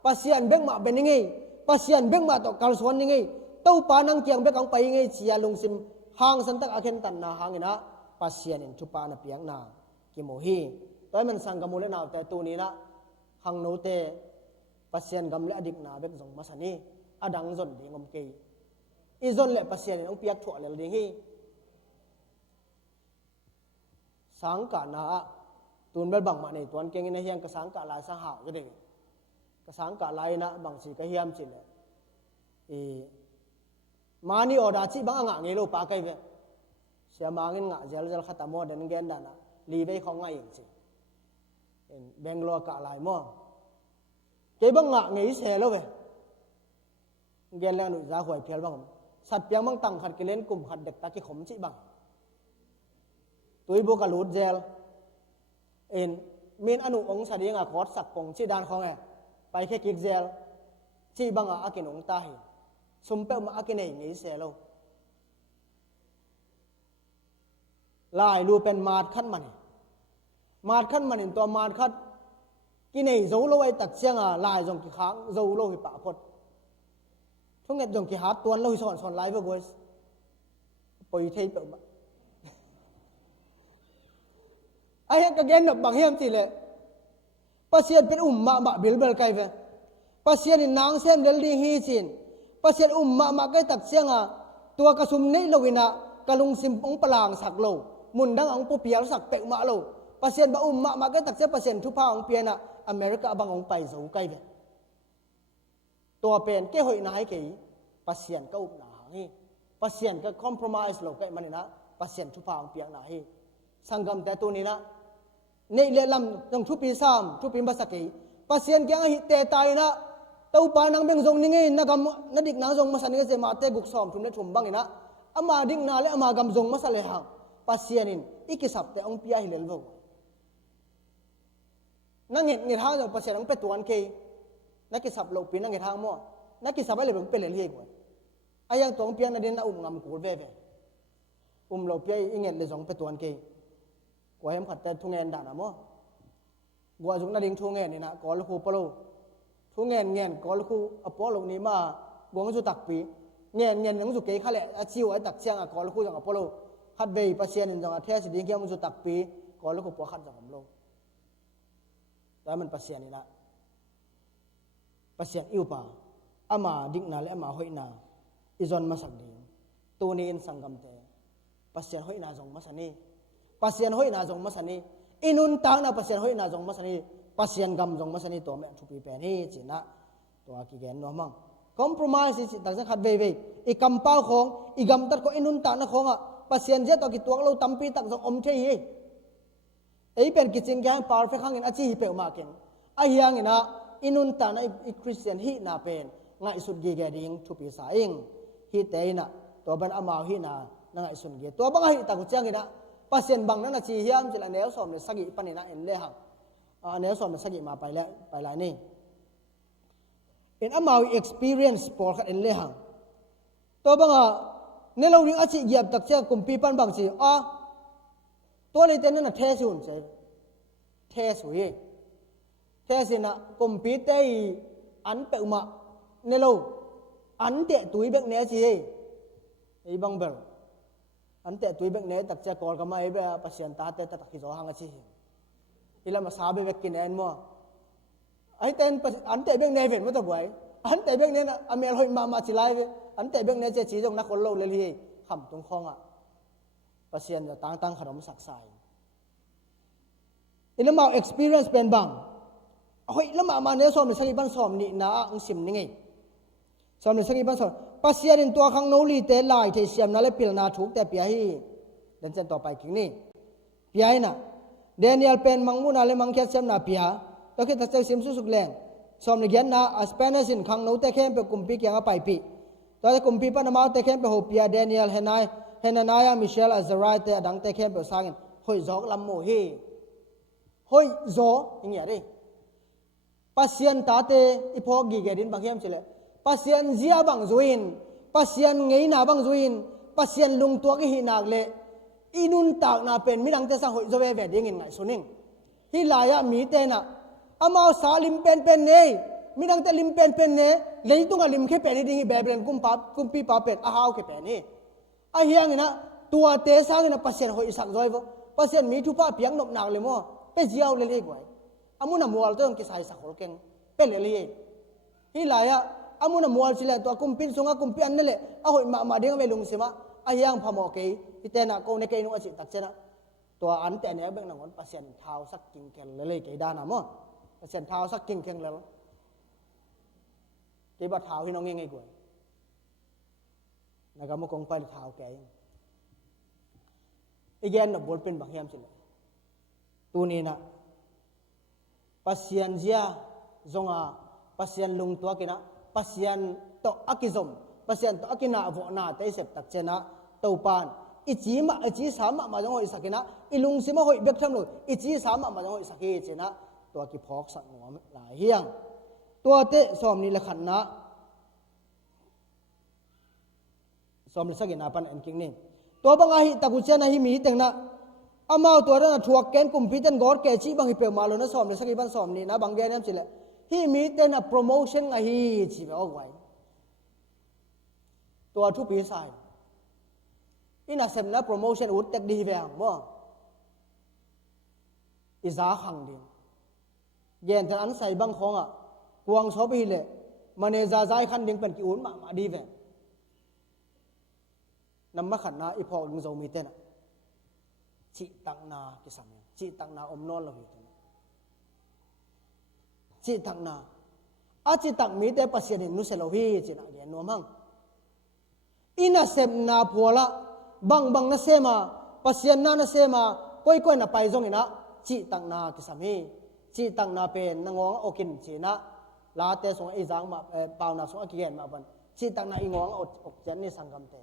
pasien bek ma ben ngai pasien bek ma to kal suan ngai to pa nang kyang bek ang pai ngai chi alung sim hang san tak a khen tan na hang ina pasien in thu pa na piang na ki mo hi toy man sang gamule naw te tu ni na hang no te pasien gam le adik na bek jong masani adang zon ding om ke i zon le pasien ong piak thua le ding hi sang ka na tun bel bang ma nei tuan keng ina hiang ka sang ka la sa hao ge de ka sang ka lai na bang si ka hiam chin le e mani oda chi bang nga nge lo pa kai ve sia mangin nga jal khatamo den gen dana li bei khong ngai chi en Bangalore ka lai mo ke bang nga ngei se lo ve gen la nu za khoi phel bang sat piang mang tang khat ke len kum khat dek ta ki khom chi bang tui bo ka lut gel en min anu ong sa ding a khot sak kong chi dan khong e pai khe kik gel chi bang a akin ong ta hi sum pe ma akin ei ngei se lo lai lu pen mat khat man in to mat khat ki nei zo lo ai tak chiang a lai jong ki khang zo lo hi pa phot thung nget jong ki hat tuan lo hi son lai ve boys poi thei pe ba ai ka gen na bang hiam ti le pasien pen ma bil bel kai ve pasien in nang sem del ding hi chin pasien ma kai tak chiang a tua ka sum nei lo ina kalung sim ong palang sak lo mun dang ang pu pial sak pek ma lo pasien ba ma kai tak che pasien thu pa ong piana America bang ong pai zo kai ve ตัวเป็นเกี่ยวหน่ายกี่ปัสเซียนก็อุบหนาฮีปัสเซียนก็คอมเพลมไพร์โลกมันนะปัสเซียนทุพางเปียกหนาฮีสังกัมแต่ตัวนี้นะในเรื่องลำต้องทุปีซ้ำทุปีมาสักกี่ปัสเซียนแกงหิเตตายนะตัวปานังเบงทรงนี่ไงนักนัดิกนางทรงมาสันนี่เสมาเตกุกซ้อมทุนเนทุ่มบังนี่นะอามาดิ้งนาและอามากำทรงมาสันเลยหางปัสเซียนินอีกสับแต่องปียหิเลลโวนั่งเห็นทางจากปัสเซียนองเป็ดตัวอันเคนักกิสับโลปีนั่งเห็นทางมั่วนักกิสับอะไรแบบเป็นเลยกว่าไอ้ยังตัวองปียนั่นเดินงำกูเว่โลปียอิงเงินเลยสองเป็ดตัวอันเคกว่าเห็นขัดแต่ทุ่งเงินด่านะมั่วกว่าจุกนั่นดิ้งทุ่งเงินนี่นะก่อนลูกคูปโลทุ่งเงินก่อนลูกคูอพอลงนี้มากวงจุตักปีเงินหนังจุกเกยข้าแหละอาชิวไอ้ตักเชียงก่อนลูกคูจากอพอลขัดเบย์ปัสเซียนจังอาเทสดิ้งเกี่ยวมันจุตักปีก่อนลูกคูปวขัดจากผมโลแล้วมันปัสเซียนนี่นะปัสเซียนอิวป่าอามาดิ้งนาและอามาหอยนาอิจอนมาสักดีตัวนี้อินสังกัมเตปัสเซียนหอยนาจงมาสันนี่ปัสเซียนหอยนาจงมาสันนี่อินุนตางนาปัสเซียนหอยนาจงมาสันนี่ปัสเซียนกำจงมาสันนี่ตัวแม่ทุปีแปนนี่จีนะตัวกิเกนนัวมั่งคอมเพลมไพร์สิต่างสังขัดเว่ยอีกำเป้าของอีกำตัดก็อินุนตางนะของอ่ะปัสเซียนเจ้าตัวกิตัวเราตั้มปีตักจงอมเทียไอ้เป็นกิจงานพาร์ฟข้างเงินอาชีพเปล่ามาเก่งไอ้ยังนะอินุนตางนะอีคริสเตียนฮีนาเป็นง่ายสุดกีเกดิ้งทุปีสายฮีเตยนะตัวบันอามาฮีนาง่ายสุดกีตัวบางฮีตากุเจ้าเงินนะปัสเซียนบางนั้นอาชีพเฮียมจะละเนื้อสมเลยสักกี่ปันนี่นะเอ็นเล่หังเนื้อสมเลยสักกี่มาไปแล้วไปหลายนี่เอ็นอามาอี experience ปอร์ขัดเอ็นเล่หังตัวบางในเราเรื่องอาชีพเหยียบตักเจ้ากุมปีปันบางจีตัวนี้เต้นนั่นน่ะเทสุนใช่เทสุยเทสินะกุมปีเตยอันเปิดมาในเราอันเตะตุยเบกเนจีไอ้บังเบลอันเตะตุยเบกเนตักเจ้ากอลก็มาไอ้เบลปัสเซียนตาเตะตักขี้จอหางอาชีอีละมาซาเบกกินเอ็นมั่วไอ้เต้นอันเตะเบกเนเห็นว่าตัวบ่อยอันเตะเบกเนน่ะอเมริกามาจิไลอันเตะเบกเนเจจีจงนักคนโลเลยเลยขำตรงคองอ่ะปัสเซียนจะตั้งขนมสักใส่อินละมา experience เป็นบางเฮ้ยละมาเนี่ยสอนในสักกี่บันสอนนี่นะอังสิมนี่ไงสอนในสักกี่บันสอนปัสเซียนตัวข้างโนลีเตลายเทเซียมนั่นแหละพิลนาถูกแต่เปียฮีเดินเส้นต่อไปกิ่งนี่เปียฮีน่ะเดนิเอลเป็นมังมูนาเลมังแคสเซียมนาเปียแล้วคิดถ้าจะซิมสุกแรงสอนในเกียนนะสเปนิสินข้างโนแต่เข้มไปกุมปีเกียงไปปีตอนที่กุมปีปนมาแต่เข้มไปหัวเปียเดนิเอลเฮนายเฮนานายามิเชลอัซารายเตอดังเตเข้มไปสร้างหอยจอกลำโมฮีหอยจออย่างเงี้ยดิปัสเซียนตาเตอีพอกีเกดินบางเข้มเฉลยปัสเซียนเจียบังจุอินปัสเซียนไงนาบังจุอินปัสเซียนลุงตัวกิหินักเลอินุนตากนาเป็นมิดังเตสังหอยจอเวเวดิ้งอินไงสุนิงฮิลายะมีเตนะอามาสาลิมเป็นเนยมิดังเตลิมเป็นเนยเลยตุงอลิมแค่เป็นดิ้งเบเบรนกุมปีปาเป็ดอาฮาวแค่เป็นนี่ไอ้เฮียงนะตัวเตสังนะปัสเซียนหอยสักจอยวะปัสเซียนมีทุพะเพียงนบหนักเลยมั้งไปเจียวเลยกว่าอามุนมัวตัวกิสายสักคนเก่งเป็นเลยฮิลายะอามุนมัวสิเลตัวกุมปินสงกุมปินนั่นแหละเอาหอยมาเด้งไปลงสิมะไอ้ยังพามอเกยที่เตนะโกในเกยนุอาจิตักเจนะตัวอันแต่เนี่ยเบ่งหนังคนปัสเซียนเท้าสักกิ่งแข็งเลยเกยด้านนะมั้งปัสเซียนเท้าสักกิ่งแข็งเลยเกยบัดเท้าที่น้องเงี้ยกว่านะครับมุกงไปเท้าแกอีแกนนับบอลเป็นบางแห่งสิเลยตัวนี้นะปัสเซียนเจียจงปัสเซียนลุงตัวกินะปัสเซียนโตอากิซมปัสเซียนโตอากินาโวนาเตเสพตักเจนะเตาปานอิจีสามมาจงหอยสักนะอิลุงสิมาหอยเบกทำเลยอิจีสามมาจงหอยสักเจนะตัวกิพอกสักหนัวหลายเฮียงตัวเตะสอมนี่ละขันนะสอมสักนาปันเอ็นกิงนี่ตัวบางอาหิตะกุเจนะหิมีเต็งนะอามาตัวนั้นถวกแกนกุมพิจันกอดแกจีบางฮิเปลมาโลนะสอมในสักบันสอมนี่นะบางเดียนเนี่ยสิเลยฮิมีเต็งนะโปรโมชั่นไงฮิจีบเอาไว้ตัวทุกปีใส่อินาเซมนะโปรโมชั่นอุดเต็กดีแวงบ่อิจาขังดีเย็นแต่อันใส่บางของกวางชอบไปเลยมันเนจาใจขันดิ่งเป็นกี่อุ่นมาดีแวงนำมาขันนาอีพอลุงโจมีเต้นจิตังนากิสามีจิตังนาอมนอนเราอยู่ตรงนี้จิตังนา อาจิตักมีแต่ปัสยานินุเสโลฮีจินะเกนนัวมังอินาเซมนาพัวละบังนาเซมาปัสยานนาเซมาก้อยนาไปจงอินะจิตักนากิสามีจิตักนาเป็นนางงโอกินจีนะลาเตสงไอจางมาเปล่านาสงอกิเกนมาบันจิตักนาอิงงอกเจนนี่สังกัมเต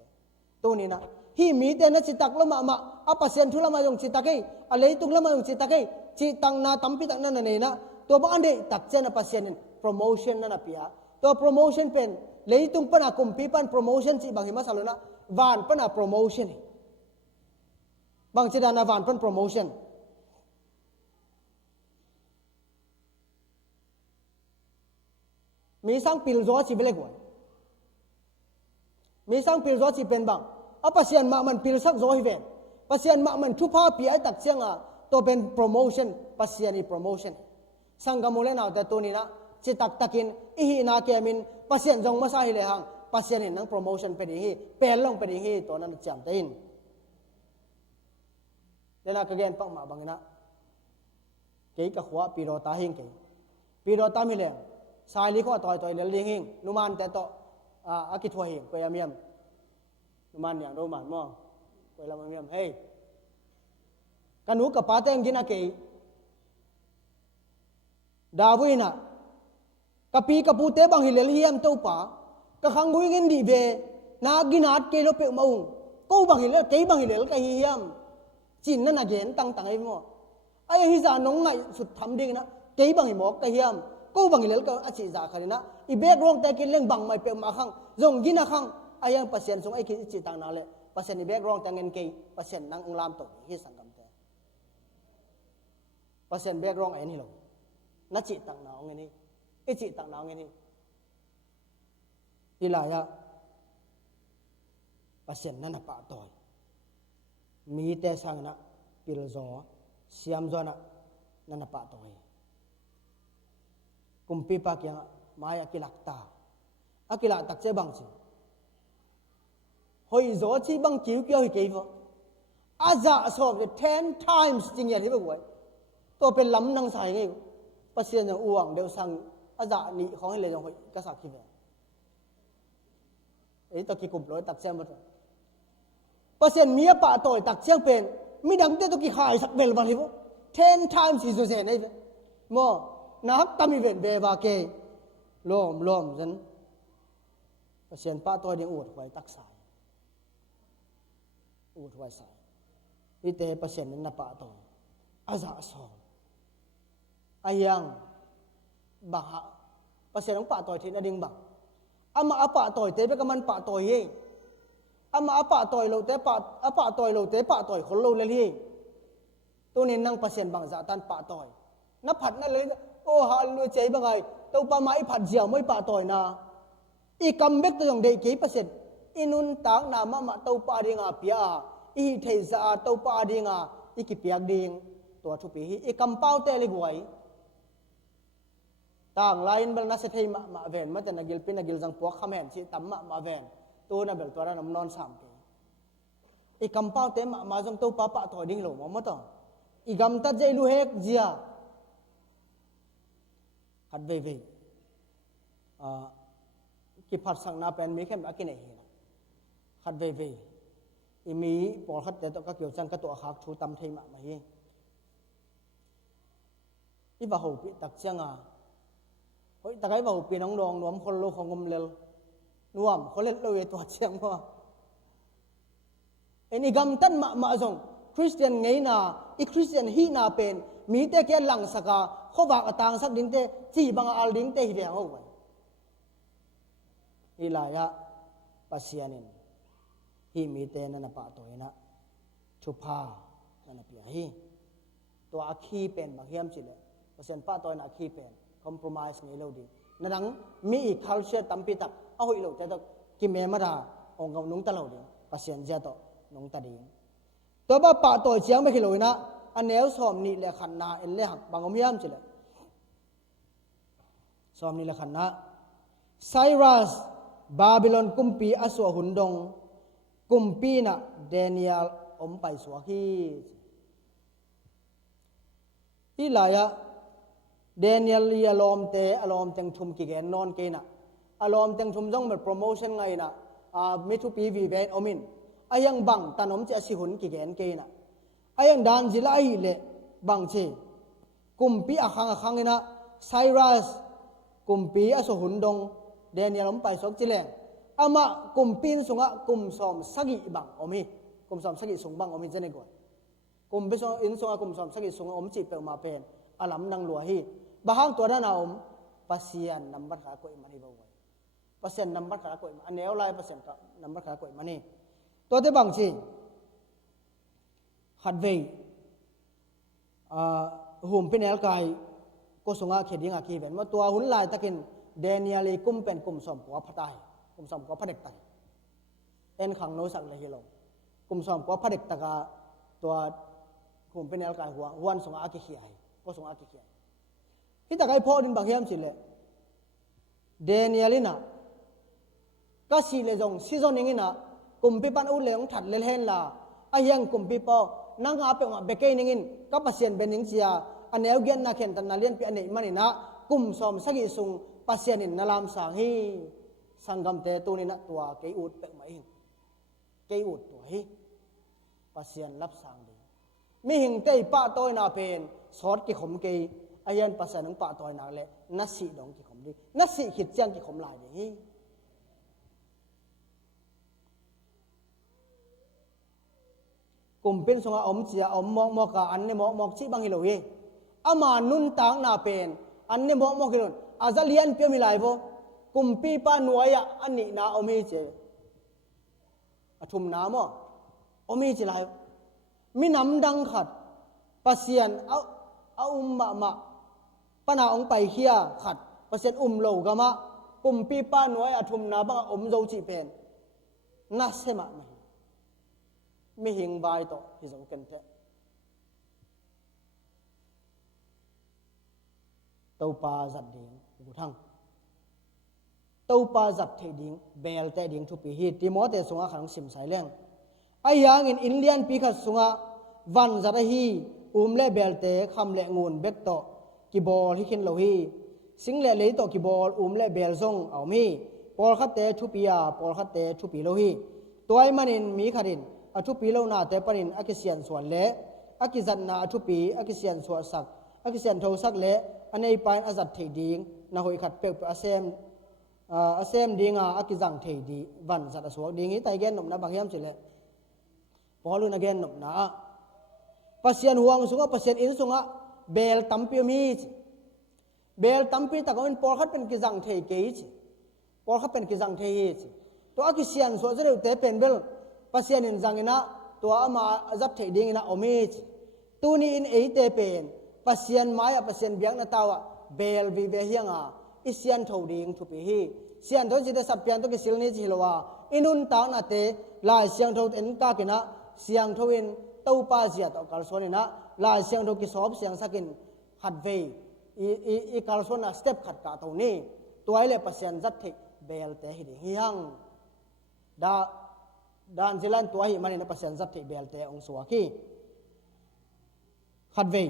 ตัวนี้นะฮีมีแต่นะจิตักละมาอาปัสยานทุละมายงจิตักไออะไรตุละมายงจิตักไอจิตักนาตัมปิตักนาเนนะตัวบ้านเดตักเจนปัสยานินpromotion na napia to promotion pen leitung pana kumpi pan promotion chi bang hima saluna van pana promotion bang chidana van pan promotion mi sang pil zo chi bele go mi sang pil zo chi pen bang apasian ma man pil sak zo hi ven pasian ma man thu pha pi ai tak chenga to pen promotion pasian ni promotion sangamule na ta to ni naจิตักตักินอีหีนาเกมินปัสเซียนจงมาซาฮิเลหังปัสเซียนนังโปรโมชั่นเป็นอย่างนี้เป็นลงเป็นอย่างนี้ตัวนั้นจำได้ยินเดี๋ยวนักเรียนปังมาบังนะเกี่ยกับหัวปีโรตาหิงเกี่ยปีโรตามิเลงสายลิขว่าต่อยเลี้ยงหิงนุมานแต่ต่ออากิทัวหิงไปยามยมนุมานอย่างนุมานมองไปยามยมเฮ้ยกันหนูกับป้าเต็งกินอะเกี่ยดาวินะkapi kapute bang hilel hiam to pa ka khangui ngin di ve na ginat ke lo pe maung ko bang hilel ke bang hilel ka hiam chin na na gen tang ai mo ai hi za nong ngai sut tham ding na ke bang hi mo ka hiam ko bang hilel ka achi za kharina i bek rong te kin leng bang mai pe ma khang zong gina khang ayang pasien song ai ki chi tang na le pasien i bek rong tang ngen ke pasien nang unglam to hi sangam te pasien bek rong ai ni lo na chi tang na ong niไอจิต่างนาวไงนี่ที่ลายะปัสเซนนั่นน่ะปะตอยมีแต่สังนะปิลโซเสียมโซนะนั่นน่ะปะตอยกุมปีปากยังมายากิลักตาอากิลักตักเจบังจิหอยโซชีบังจิวเกี่ยวให้เกี่ยวอาจจะสอบจะ10 times จริงอย่างที่บอกไว้ตัวเป็นล้ำนังใส่ไงปัสเซนอย่างอ้วงเดี๋ยวสั่งอาจารย์นี่ของให้เลยจงหอยกษัตริย์ที่เนี่ยไอ้ตัวกี่กลุ่มร้อยตักเชียงมาเปอร์เซ็นต์มีป่าต่อยตักเชียงเป็นมีดังแต่ตัวกี่ขายสักเบลบาลีบุ10 times ที่สุดเสียนี่โม่นักตามีเวนเบบาเกล้มฉันเปอร์เซ็นต์ป่าต่อยเนี่ยอวดไว้ตักสายอวดไว้สายนี่แต่เปอร์เซ็นต์นั้นป่าต่อยอาจารย์สอนอายังบางภาษาของป่าต่อยที่นั่นดิ่งบางอามาป่าต่อยเตะไปกับมันป่าต่อยเองอามาป่าต่อยเราเตะป่าต่อยเราเตะป่าต่อยคนเราเลยเองตัวนี้นั่งภาษาบางจากตันป่าต่อยนับผัดนั่นเลยโอ้ฮาลูเจ๊บางไงตัวป่าไม้ผัดเจียวไม่ป่าต่อยนะอีกำเบกตัวอย่างเด็กกี่ภาษาอินุนต่างนามาตัวป่าดิ่งอาเปียอีเทซาตัวป่าดิ่งอาอีกิเปียกดิ่งตัวทุปีอีกำเป้าเตะเลยบวยต่างไลน์เบลนัสเทย์มาเวนมาแต่นักกิลปินนักกิลจังพวกขมันชีตั้มมาเวนตัวนั้นเบลตัวนั้นนอนสามปีอีกคำเป้าเต็มมาจงตัวป้าป้าถอยดิ้งหลงมาต่ออีกคำตัดใจลูเฮกเจียขัดเว่ยกิพัดสังนาเป็นมีแค่ไม่กินเองขัดเว่ยอีมีปอขัดแต่ตัวก็เกี่ยวจังก็ตัวหักชูตั้มเทย์มาเองอีบ่าวปีตักเชียงเฮ้ยตะไคร้บอกปีน้องดองนวมคนโลของงมเลลนวมคนเล่นเลยตัวเชียงว่าไอ้นี่กำตันมาจงคริสเตียนไงน่ะอีคริสเตียนฮีน่ะเป็นมีแต่แค่หลังสักาเขาบอกต่างสักดิ้งเตจีบังอัลดิ้งเตฮิเดียงเอาไว้อีลายะปัสยานินฮีมีแต่นั่นปะตัวนะชุพานั่นเปียฮีตัวอาคีเป็นบางเฮียมจิเลยปัสยานปะตัวน่ะอาคีเป็นcompromise ไงเราดีนั่นดังมีอีก culture ตั้มปีตักเอาอีกเราแต่ต้องกิเมมาดาองค์กับนุ่งตะเราดีภาษาเจ้าต่อนุ่งตะดีตัวบ้าป่าตัวเชียงไม่คิดเลยนะอันเนวสอมนี่แหละขันนาเอ็นเล่หักบางอมยามจิเลยสอมนี่แหละขันนาไซรัสบาบิลอนกุมปีอสวหุนดงกุมปีน่ะเดนิเอลอมไปสวกีที่หลายะ เดเนียลอารมณ์เตอารมณ์จังชุมกิเกนนอนเกน่ะอารมณ์จังชุมจ้องแบบโปรโมชั่นไงน่ะมิทุปีวีเวนอมินอายังบังตันอมจะสิหุนกิเกนเกน่ะอายังดานจิลาอีเละบังเชกุมปีอาคังนะไซรัสกุมปีอสุหุนดงเดเนียลอมไปสกจิเลงอามากุมปีนสุงะกุมสอมสักิบังอมิกุมสอมสักิสุงบังอมิเจเนกวยกุมไปสออินสุงะกุมสอมสักิสุงอมจิเปมาเป็นอาลัมนังลัวฮีบางตัวนั้นอมpasien number ka ko mani bawai pasien number ka ko aneu lai pasien ka number ka ko mani to te bang chi khatwei hum penel kai ko sunga khedinga ki ben ma tua hun lai takin daniel kum pen kum som ko phatai kum som ko phadek tai en khang no sak le hi lo kum som ko phadek taka tua hum penel kai huan sunga ki khiai ko sunga ki khiai kita kai po din bagiam sile Danielina kasi le jong season ingina kumpi pan u leong that le hen la ayang kumpi po nang ape ma beke ningin ka pasien bening cia aneu gen na khen tan na lien pi anei manina kum som sagi sung pasien in nalam sang hi sangam te tu ni na tua ke ut pe mai hin ke ut tu hi pasien lap sang de mi hing te pa toy na pen sort ki khom ke ayan pasan ng pa toy na le nasi dong ki khom di nasi khit chang ki khom lai de kumpin songa om chia om mok ka anne mok chi bang hilohi ama nun tang na pen anne mok hilon azalian pe milai bo kumpi pa nuaya ani na omi che athum na mo omi che lai mi nam dang khat pasian a ma pana ong pai khia khat pasien lo gama kumpi pa noi athum na ba zo chi pen na sema mi hing bai to hi zo kan te tau pa zat ding gu thang tau pa zat thei ding bel te ding thu pi hi timote sunga khang sim sai leng ayang in indian pi kha sunga van zat hi le bel te kham le ngun bek to ki bol hi khin lo hi sing le to ki bol le bel zong aw mi pol khat te thu pi ya pol khat te thu pi lo hi toy manin mi kharin a thu pi lo na te parin akisian swan le akizat na thu pi akisian swa sak akisian tho sak le anei pai azat thei ding na hoi khat pe asem dinga akizang thei di van zat aswak ding hi tai gen nom na bangyam chile polu na gen nom na pasien huang sunga pasien in sunga bel tampi mi bel tampi ta ko in por khat pen ki jang thei ke chi por khat pen ki jang thei chi to akisian so zero te pen bel pasien in jangina to ama azat thei ding ina omi tu ni in ei te pen pasien maya pasien biang na tawa bel vi ve hianga isian tho ding thu pi hi sian tho ji de sap pian to ki sil ni chi lowa inun ta na te lai siang tho en ta kina siang tho in tau pa zia to kal so ni na lai siang tho ki sop siang sakin khat ve i kal so na step khat ka to ni toile pasien zat thei bel te hi hi hang da dan zilan tua hi mani na pasien zat thei bel te ong suwa ki khat ve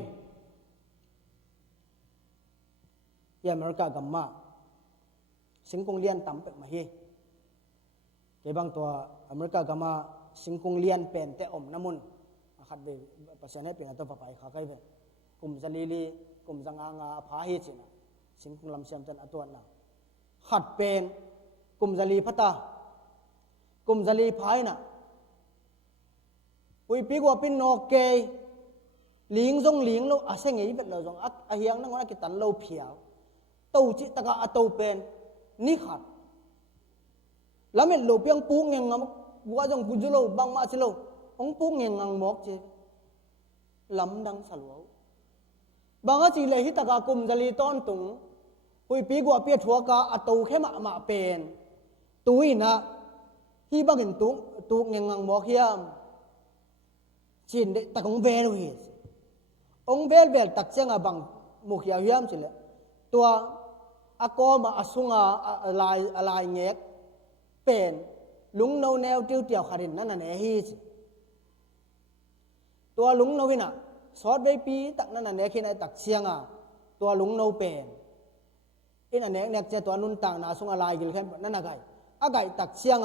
ya america gamma singkung lian tam pe ma hi ke bang tua america gamma singkung lian pen te om namun khat ve pasien he pinga to pa pai kha kai ve kum zalili kum zanga pha hi china singkung lam siam tan atwan na khat pen kum zali phata kum zali phai na ui pi gwa pin no ke ling jong ling lo aseng ei vet lo jong a hiang na ngona ki tan lo phiao tau chi taka atau pen ni khat lamen lo piang pu ngeng ngam bua jong pujulo bang ma chilo ong pu ngeng ngang mok che lam dang salwa banga chi le hi taka kum zali ton tung ui pi gwa pi thua ka atau khema ma pen tuina hi bangin tu ngeng ngang mok hiam chin de takong vel hi ong vel tak chenga bang mu khia hiam chile tua akoma asunga alai ngek pen lung no neo tiu tiao kharin nan ne hi tua lung no hina sot be pi tak nan ne khin ai tak chianga ตัวลุงโนเป็นอินอันเน็กเน็กเจตัวนุนต่างนาสุงอะไรกิลเข้มนั่นอะไรอะไรตักเชียง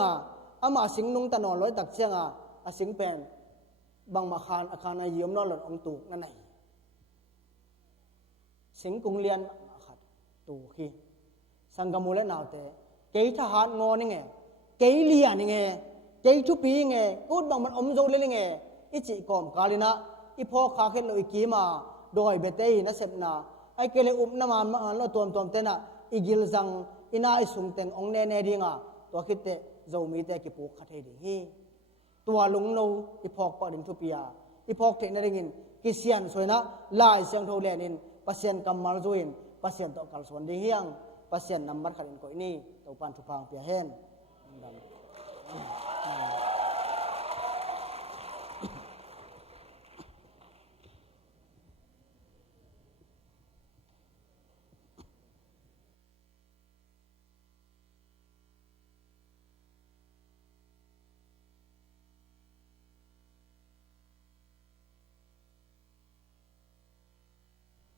อามาสิงนุงตะนอนร้อยตักเชียงอาสิงเป็นบางมาคานอาคารนายมนอนหล่นองตูนั่นไงสิงกุงเลียนขัดตูขี้สังกมูเลนาวเตเกยทหารงอนี่ไงเกยเลียนี่ไงเกยทุปีไงกูดบางมันอมโจเลยไงอิจิกอมกาลินะอีพ่อขาเข็นเราอีกีมาโดยเบเตยนัสเซปนาไอเกลอุปนามันมาเราตัวเตนะอีกิลซังอินาไอสุงเต็งองเนเนดิงาตัวคิดเตโจมีเตกิปุขัดให้ดีฮีตัวลุงโนอีพอกปอดิงทุปียอีพอกเทนริงินกิเซียนสวยนะลายเสียงโทเลนินปัสเซียนกัมมาลจุอินปัสเซียนตอกาลสวนดิเฮียงปัสเซียนนัมบัดขัดอินก็อินี่ตัวปันทุพังเปียเฮน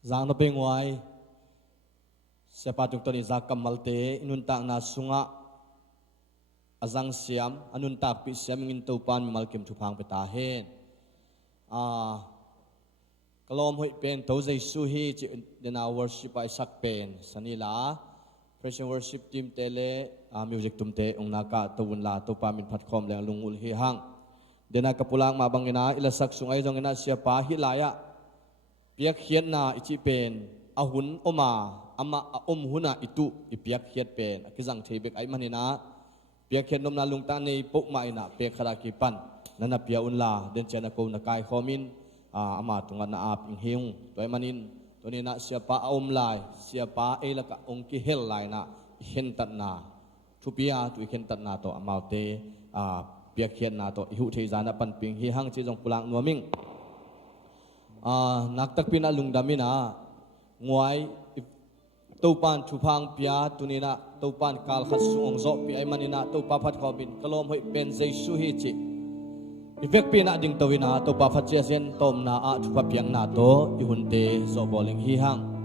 Zang no pengwai sepatuk toni zakam malte inun tak na sunga azang siam anun tak pi siam ingin tupan malkim tupang petahen kalom hui pen to zai suhi chi dena worship ai sak pen sanila praise and worship team tele music tumte ongna ka tawun la to pa min phatkhom leng lungul hi hang dena kapulang mabangina ilasak sungai jongina siapa hilaya piak hian na ichi pen ahun oma ama huna itu ipiak hiat pen akizang thebek ai manina piak hian nom na lungta nei pok mai na pe khara ki pan nana pia unla den chana ko na kai khomin ama tunga na ap ing hiung toy manin toni na siapa lai siapa elaka ongki hel lai na hen tat na thupia tu hen tat na to amaute piak hian na to ihu thei jana pan ping hi hang chi jong pulang nuaming nak tak pina lungdamina nguai tupan chupang pia tunina tupan kal khat sung zo pi ai manina tupa phat khobin kalom hoi pen jai su hi chi ivek pina ding towina tupa phat che sen tom na a chupa piang na to i hunte zo bowling hi hang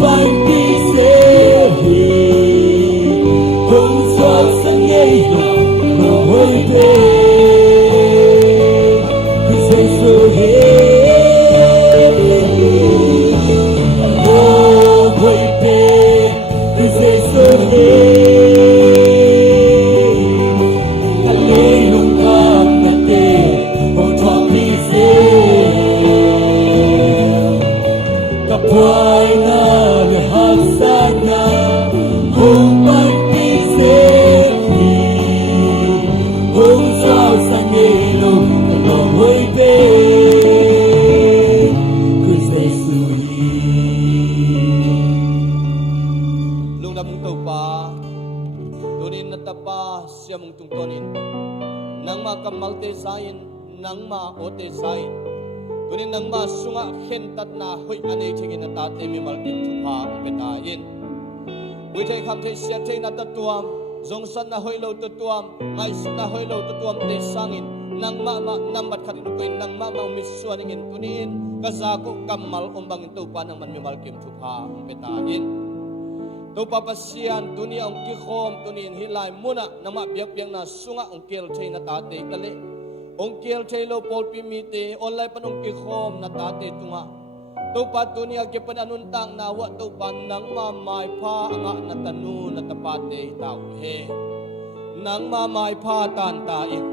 Bye. Why not have sana Hong pag-isip Hong sao sang ilong Long hoy pe Kuste suri lung da mung tau pa tunin na tapa siya mung tungtonin nang ma kamal te sain nang ma ote sain tunin nang ma sunga khentat na hoi ane thingin na tate mi malkin thupa petain wi thei kham thei sian thei na tatuam zong san na hoi lo tatuam ngai sun na hoi lo tatuam te sangin nang ma nambat khatin koin nang ma mi suaningin tunin kazaku kamal ombang tu pa nang man mi malkin thupa petain tu papasian dunia ong kikhom tunin hilai muna nama biak na sunga ong kel thei na tate tale ong kel thei lo pol pimite online pan ong kikhom na tate tunga tu pa dunia ke pananun tang na wa tu pan nang ma mai pha anga na tanu na tapate tau he nang ma mai pha tan ta in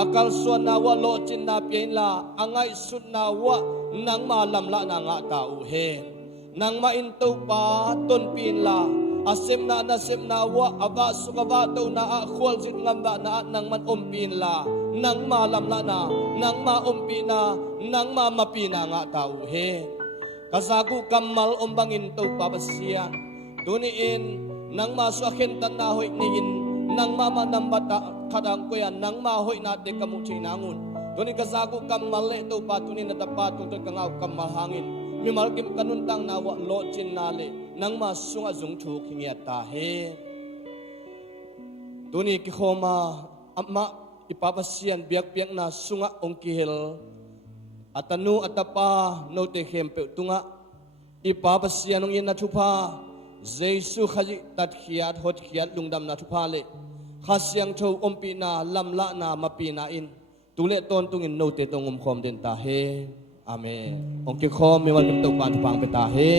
akal suan na wa lo chin na pien la angai sut na wa nang ma lam la na nga tau he nang ma in tu pa ton pin la asem na wa aba sukaba to na a khol jit ngam da na nang man ompin la nang ma lam la na nang ma ompi na nang ma mapina nga tau he kasaku kamal ombangin to papasian tuniin nang ma su akhen tan na hoi ningin nang ma nambata kadang ko yan nang ma hoi na te kamu chinangun tuni kasaku kamal le to pa tunin na tapat tung kangaw kamal hangin mi malkim kanuntang na wa lo chin na le nang ma sunga zung thu khingya ta he tuni ki khoma amma ipapasian biak na sunga ongkihel atanu atapa no te khempe tunga ipapasian ong yin na thupa jesu khaji tat khiat hot khiat lungdam na thupa le khasyang tho ompi na lamla na mapina in tule ton tungin no te tongum khom den ta he amen ong ki khom mi wal kim tok pan pang pe ta he